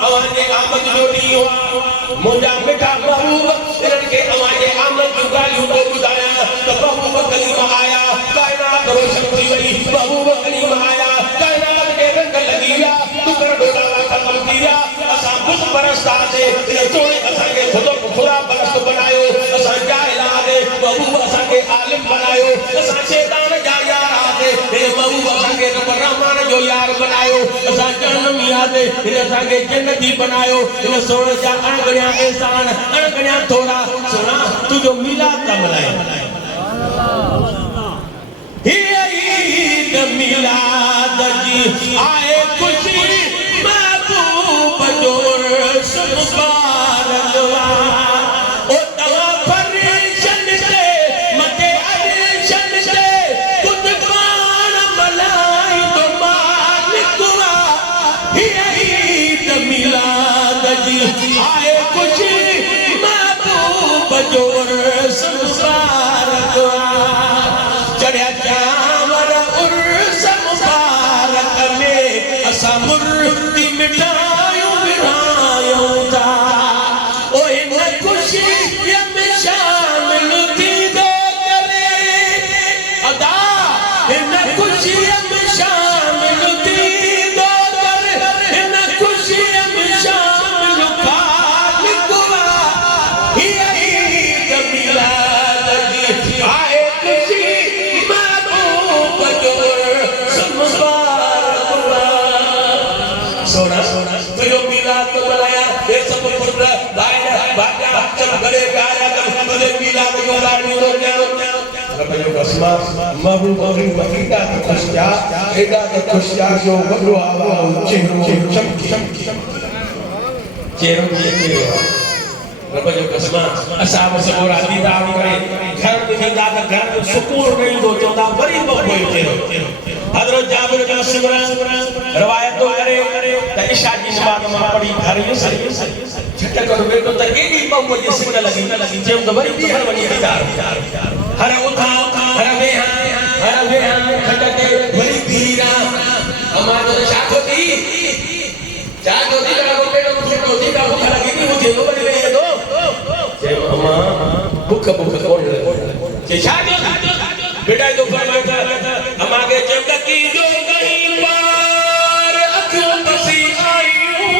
अवांजे आमद जो ॾींहुं आहे मुंहिंजा मिठा महबूब इन्हनि खे अवांजे आमद जूं ॻाल्हियूं थो ॿुधायां त महबूब करीम आया कायनात रोशन थी वई महबूब करीम आया कायनात खे रंग लॻी विया टुकर डोला ख़तम थी विया असां बुत परस्त आसे इन चोरे असांखे खुदा परस्त बनायो असां जाहिलाते महबूब असांखे आलिम बनायो असां शैतान जा यार आसे हे महबूब असांखे रब रहमान जो यार बनायो असां जन्म यादे इन असांखे जन्नती बनायो इन सोने जा अणगणिया एहसान अणगणिया थोड़ा सोना तुझो मिलाद का मनाए ईद मिलाद जी आए खुशी महबूब जो मुबारक ओ तवा फरिशन दे मते अरिशन दे कुतबान मलाई तो मालिक वा ईद मिलाद जी आए खुशी महबूब जो उर्स मुबारक चढ़िया चावर उर्स मुबारक में असां मुर्दी मिठायूं विरायूं था ओ इन खुशी में शामिल थींदो करे अदा इन खुशी में शामिल थींदो करे इन खुशी में शामिल खालिक ईद मिलाद जी आए खुशी महबूब जो सोना तुझो मिलाद तो बनाया ये सब पुत्र भाई बाजा चल गले प्यारा कर तुझे मिलाद को गाड़ी रो रब जो कसमा महबूब मकीदा खुशिया एदा खुशिया जो वडो आवा चेहरो चमकी चेहरो चेहरो रब जो कसमा असाब सब राती दावी करे घर में दादा घर में सुकून नहीं दो चौदा बड़ी कोई चेहरो हजरत जाबिर बिन सिमरन रवायत तो करे त ईशा जी नमाज में पढ़ी घर में सही छटक कर बेटो त एडी बहु जी सिंग लगी जेम तो बड़ी घर बनी दीदार हर उठा हर बे छटक के बड़ी पीरा अमा तो शाखो थी का बेटो छटो थी का भूख लगी थी मुझे लो बड़ी ले दो जेम अमा भूख कौन जे शादी बेटा तो फरमाया अमा के जब की जो कहीं पार अखों बसी आयूं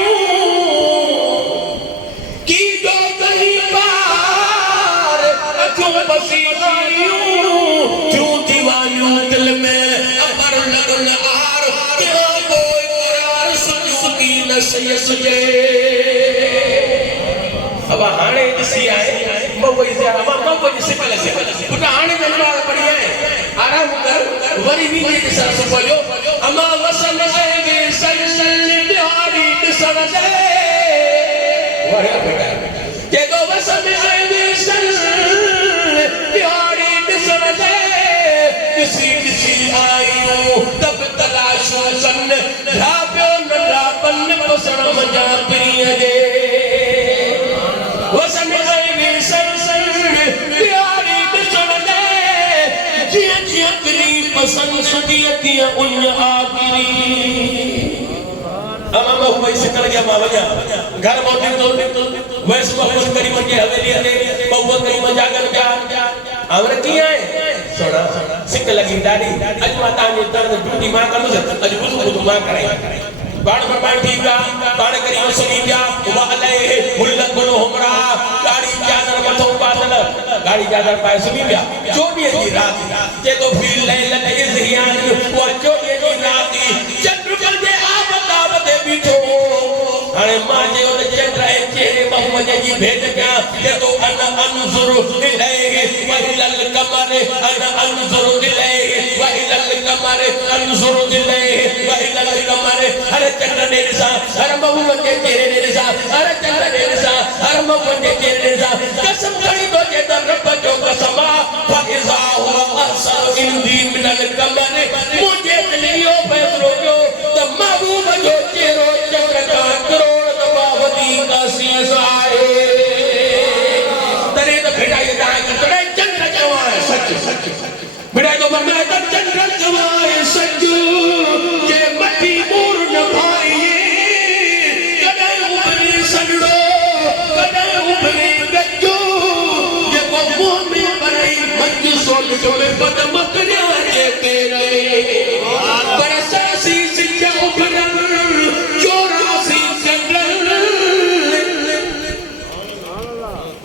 की जो कहीं पार अखों बसी आयूं क्यों दीवानों दिल में अमर लगन आर क्या कोई करार सुजुकी न सजे अब हाणे दिसी आए मवई से मवई से पहले पुट हाणे नमाज पढ़ी है आराम कर वरी भी ये सर सुपयो अमा वसन आएगे सल बिहारी दिसर दे वरे बेटा के दो वसन आएगे सल बिहारी दिसर दे किसी आयो तब तलाशो सन राप्यो न रापन पसण मजा प्रिय जे वसन आएगे सल बिहारी दिसर दे जी तेरी पसंद सुदियती उन आखिरी अमा बहु से कर गया मावया घर मोटे तो वैस बहु करीम के हवेली हले बहु करीम जागर क्या हमरे किया है सोना सिक लगी दादी अज माता ने दर्द ड्यूटी मां कर लो अज बुझ मां करे बाण पर बाण ठीक का बाण करीम सुनी क्या वाले मुल्लक गुलो हमरा गाड़ी चादर मथो पातल गाड़ी चादर पाए सुनी क्या चोटी की रात के तो फील ले लगे जियान वो चोटी की रात चंद्र कल के आप बतावते बिठो अरे मां जे ओ चंद्र है चेहरे मोहम्मद जी भेज क्या के तो अन अनजुरु इलैहि व इलल कमर अन अनजुरु इलैहि व इलल कमर अनजुरु इलैहि व इलल कमर अरे चंद्र ने निशा अरे मोहम्मद के चेहरे ने निशा अरे चंद्र ने निशा अरे मोहम्मद के चेहरे ने निशा कसम खड़ी तो जे रब जो कसमा फइजा हुआ असर इंदी मिनल कमर मुझे लियो पैसो जो तो महबूब जो चेहरो चंद्र का करोड़ दबावती का शीश आए तरे तो बेटा ये दाई तरे चंद्र जवाए सच बेटा तो मैं तो चंद्र जवाए सच के मटी मूर न भाई कदे उभरी सड़ो कदे उभरी गज्जो ये को मुंह में भरई मंज सोल चोले बदम करया जे तेरे बरसा सी सिया उभरन चौरासी चंद्र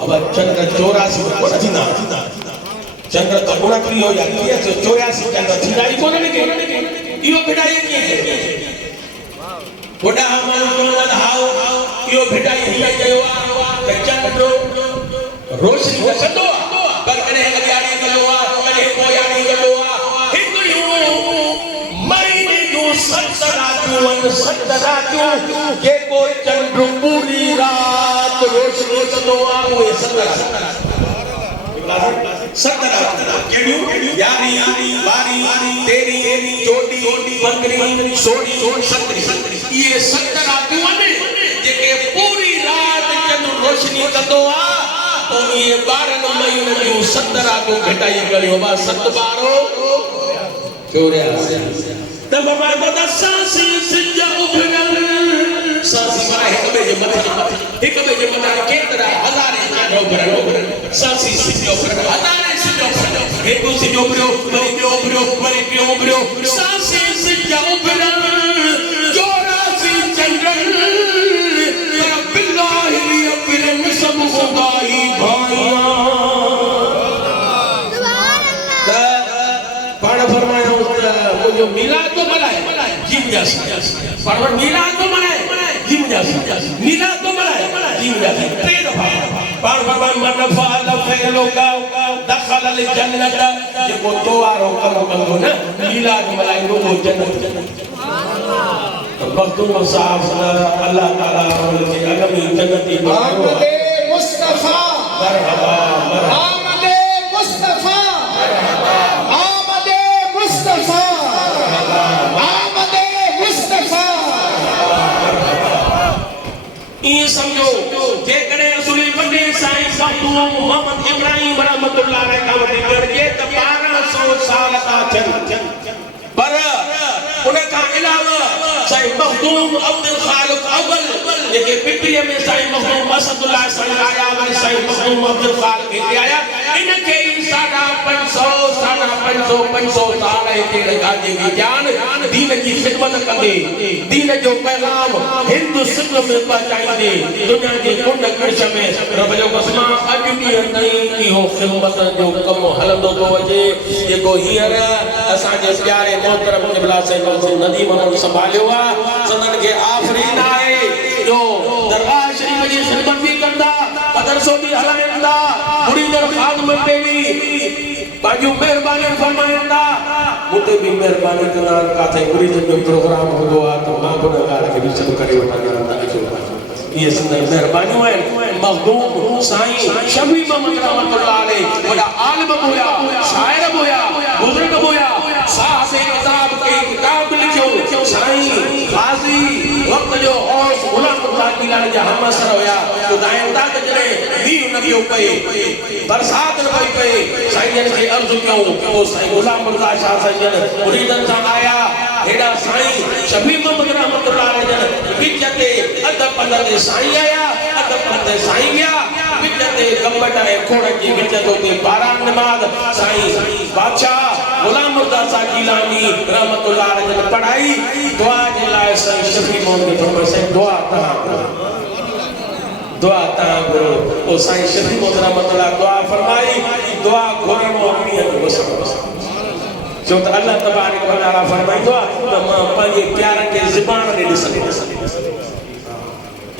अब चंद्र 84 को थीना चंद्र तो गुणा करी हो जाती है तो 84 चंद्र थीनाई को नहीं के यो भेटाई की बोडा हमारो कोन हाउ यो भेटाई हिया जयो त चंद्र रोशनी कसंदो पर कने अगियाड़ी गलोआ कने कोयाड़ी गलोआ हिंदू मई दो सतरातू के कोई चंद्र पूरी रात रोशनी कंदो वो सतरा केड़ियो यारी बारी तेरी चोटी पंद्री सोनी सतरी ये 17 रातू ने जेके पूरी रात चंद्र रोशनी कंदो आ तो ये 12 महीने जो 70 को घटाई करियो बा 7 12 84 तब बाबा को दसा सी सिजा उभरल सासी मां एक बे जे मथा केतरा हजारे उभरल सासी सिजा उभरल हजारे सिजा उभरल एक सिजा उभरल सासी सिजा उभरल जोरासी चंद्रन पर बिल्लाहि अबिरन सब खुदाई भाइया पाण फरमाया जो मिलाद तो मनाए जीव जासी पर मिलाद तो मनाए जीव जासी मिलाद तो मनाए जीव जासी ट्रेन पाण भगवान मन फाल फेलो का दखल अल जन्नत जो तो आरो कम कंदो ना मिलाद मनाए वो जन्नत तो मखदूम साहब अल्लाह ताला के अगम जन्नती आमदे मुस्तफा मरहबा आमदे मुस्तफा आमदे मुस्तफा आमदे मुस्तफा ये समझो जे करे असली बंदे साईं साहब मोहम्मद इब्राहिम रहमतुल्लाह अलैहि का वडी करके त 1200 साल का चल पर उनका अलावा साईं मखदूम अब्दुल खालिक अव्वल जेके पिपरीअ में साईं मखदूम असदुल्लाह साईं आया वरी साईं मखदूम अब्दुल खालिक हिते आया इनके 550 साल हिते गाजे विज्ञान दीन की खिदमत कंदे दीन जो पैगाम हिंदू सिंध में पहुंचाईंदे दुनिया के कुंड कृष में रब जो कसम अॼु ॾींहुं ताईं इहो खिदमत जो कम हलंदो थो अचे जेको हींअर असांजे प्यारे मोहतरम क़िबला साईं मखदूम नदीम अहमद संभालियो आहे संदन खे आफ़रीन आहे जो दरबार शरीफ जी खिदमत भी कंदा मदरसो भी हलाईंदा मुरीदन ख़ादमत पे भी बाजू मेहरबानी फरमाईंदा मुते भी मेहरबानी कंदा काथे मुरीदन जो प्रोग्राम हूंदो आहे त मां गुनहगार खे बि सॾु करे वठंदा आहियां ये सुंदर मेहरबानियूं आहिनि मखदूम साईं शफी मोहम्मद रहमतुल्लाह अलैहि वॾा आलिम हुया शाइर हुया बुज़ुर्ग हुया साहिब किताब के किताब लिखियो साईं क़ाज़ी वक्त जो औस गुलाम अल्लाह गिलानी जा हमसर हुया ॿुधाईंदा त जॾहिं मींहुं न पियो पए बरसात न पई पए साईं खे अर्ज़ु कयूं साईं गुलाम अल्लाह शाह साईं मुरीदन सां आया हेॾा साईं शफी मोहम्मद रहमतुल्लाह अलैहि विच ते अध पंध ते साईं आया अध पंध ते साईं विया विच ते गंबट ऐं खोड़ जी विच ते बारान नमाज़ साईं बादशाह गुलाम अल्लाह शाह गिलानी रहमतुल्लाह अलैहि पढ़ाई दुआ जे लाइ साईं शफी मोहम्मद फरमाए साईं दुआ ता करो ओ साईं शफी मोहम्मद रहमतुल्लाह दुआ फरमाई दुआ घुरण और मींहं जो वसण जो त अल्लाह तबारक व तआला फरमाईंदो आहे त मां पंहिंजे प्यारनि खे ज़बान ॾे ॾिसंदो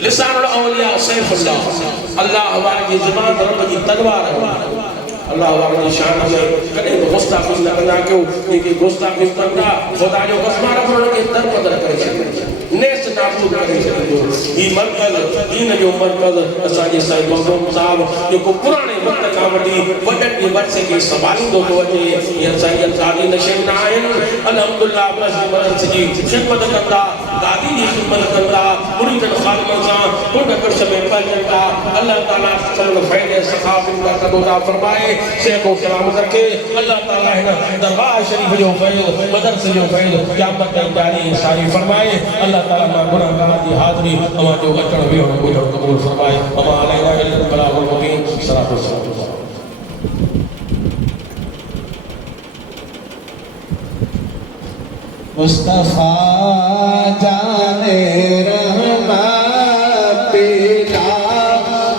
लिसानुल औलिया सैफुल्लाह अल्लाह वारे जी ज़बान रब जी तलवार अल्लाह वारे जी शान में कॾहिं बि गुस्ताखी न कंदा कयो जेके गुस्ताखी कंदा ख़ुदा जो कसम रब उनखे दरबदर करे छॾींदो नेस नाबूद करे छॾींदो ही मरकज़ दीन जो मरकज़ असांजे साईं मखदूम साहब जेको पुराणे वक़्त खां वठी वॾनि जे वर्से खे संभालींदो थो अचे हीअं साईं दादी नशे न आहिनि अल्हम्दुलिल्लाह मदरस जी खिदमत कंदा दादी जी खिदमत कंदा मुरीदन ख़ादमन सां कुंड कृष में पहुचनि था अल्लाह ताला सब फ़ैज़ सखावत का कदोदा फरमाए शेखो सलामत रखे अल्लाह ताला हिन दरबार शरीफ जो फ़ैज़ मदरसे जो फ़ैज़ क़यामत ताईं जारी सारी फरमाए अल्लाह ताला मां गुनाहगार जी हाज़िरी अवां जो अचण विहण ॿुधण क़बूल फरमाए अमा अलैना इल्लल बलागुल मुबीन सलातो सलाम मुस्तफा जाने रहमा पिता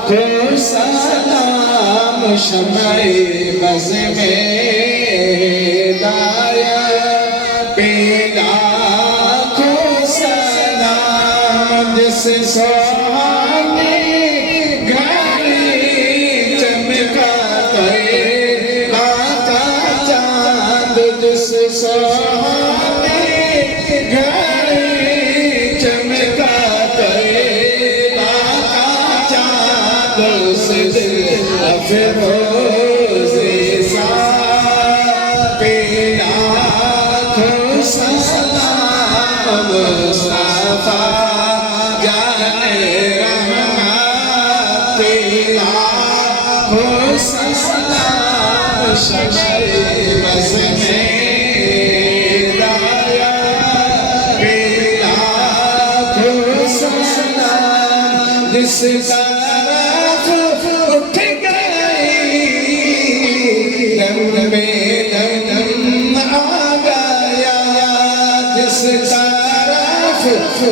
को सलाम शमए बज़ में दाया पिता को सलाम जिस सोहाने घड़ी चमका करे लाका चांद जिस सोहाने फिरोज़े सा पेला को सलाम मुस्तफा जाने रहमा पेला को जिस तरफ उठ गई दम में दम आ गया जिस तरफ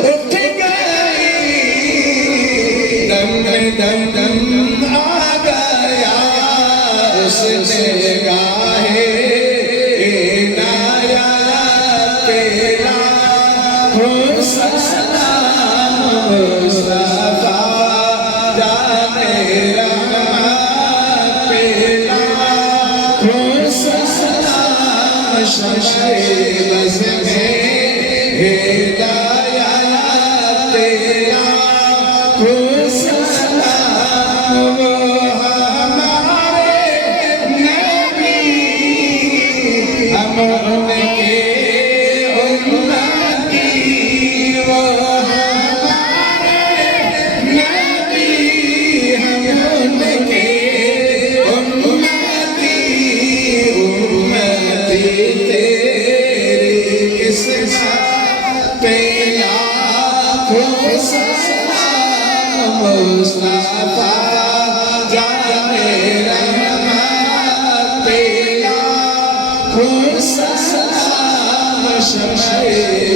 उठ गई दम में दम आ गया उसने गाहे नाया तेरा हो सलाम मुस्तफा जाने रहमत तेरा हो सलाम शमशे बज़ में हिदायत तेरा हो सलाम हमारे नबी हम उनके उम्मती वो हमारे नबी हम उनके उम्मती तेरी किस्मत पे लाखों सलाम मुस्तफा जाने रहमत पे लाखों सलाम शमशे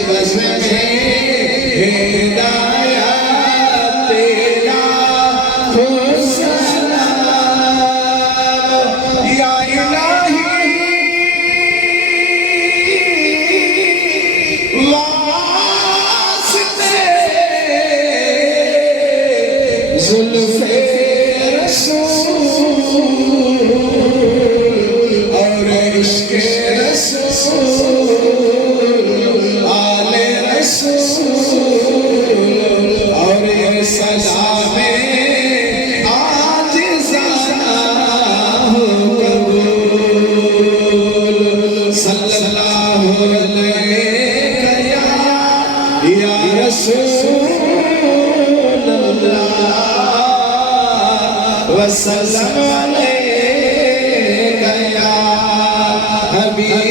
बज़ में हिदायत तेरा हो सलाम या इलाही वास्ते ज़ुल्फ़े रसूल और इश्क़े रसूल आले रसूल और ये सलामे आजिज़ाना हो कबूल सल्लल्लाहु अलैहि या रसूलल्लाह वसल्लम अलैका या हबीबल्लाह।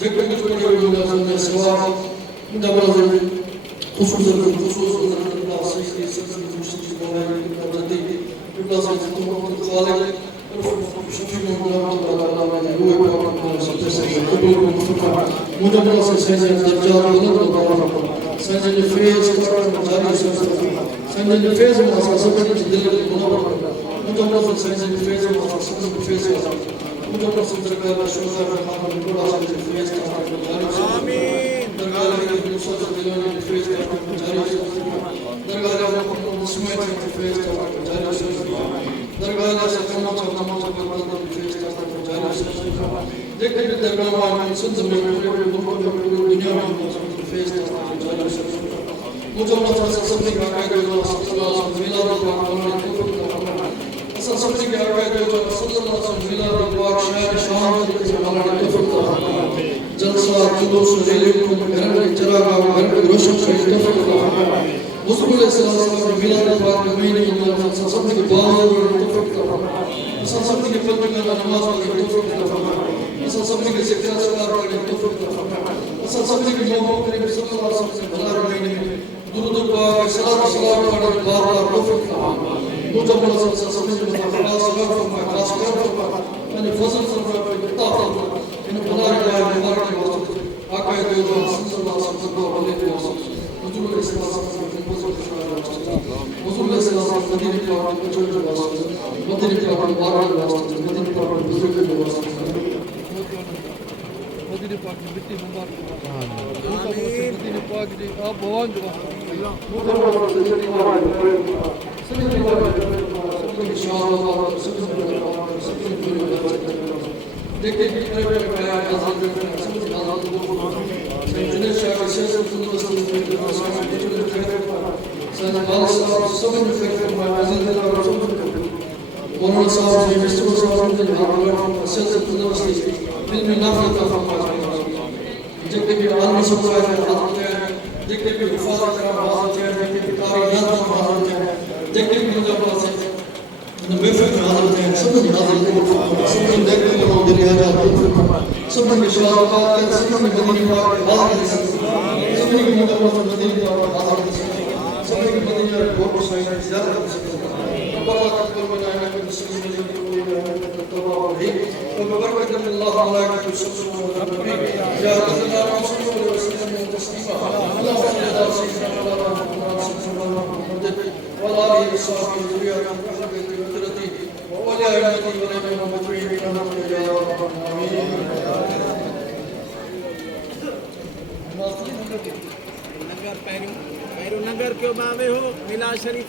जेके कुछ बड़े लोग हैं सवाल डबल खुशूस अल्लाह सही सही मुश्किल बोला है जल्दी अल्लाह से तो खालिक शफी मोहम्मद अल्लाह ने हुए को सबसे सही कबूल मुझे अल्लाह से सही दर्जा बुलंद करना सही फेज करना जारी सही फेज में सब कुछ दिल में मुनवर मुझे अल्लाह से सही फेज में सब फेज मुझे अल्लाह से दरगाह शुक्र खान बड़ा से फेज करना जारी आमीन दरगाह के मुसल्सल दिलों में फेज करना जारी दरगाह के मुस्लिम में फेज करना जारी दरगाह से कमा करना फेज करना जारी देखे दरगाह में सुन में दुनिया में फेज करना जारी मुझे अल्लाह से सबसे आगे जो सल्लल्लाहु अलैहि वसल्लम असल सबसे आगे जो सल्लल्लाहु अलैहि वसल्लम शहर शाम के हमारे तौफीक जलसा जुलूस रैली को घर में चराग घर में रोशन से तौफीक मुस्लिम सल्लल्लाहु मिलाद पाक महीने में सबसे के बाद तौफीक असल सबसे के फजल में नमाज के तौफीक असल सबसे के जिक्र सलात के तौफीक असल सबसे के मोहब्बत करीम सल्लल्लाहु अलैहि वसल्लम भला महीने में दुरूद पाक सलात सलाम पढ़ने बार बार तौफीक मुझे अल्लाह से सबसे खास मैंने फजल से ताकत इन खुदा के मुबारक के वास्ते आका दे दो सल्लल्लाहु अलैहि वसल्लम को बोले दो हुजूर के सल्लल्लाहु अलैहि वसल्लम को हुजूर के सल्लल्लाहु अलैहि वसल्लम मदीने के वास्ते छोटे वास्ते मदीने के मुबारक के वास्ते मदीने के बुजुर्ग के वास्ते मदीने पाक की मिट्टी मुबारक आमीन मदीने पाक की आप भगवान जो देखते नगर क्यों बावे हो मिला शरीफ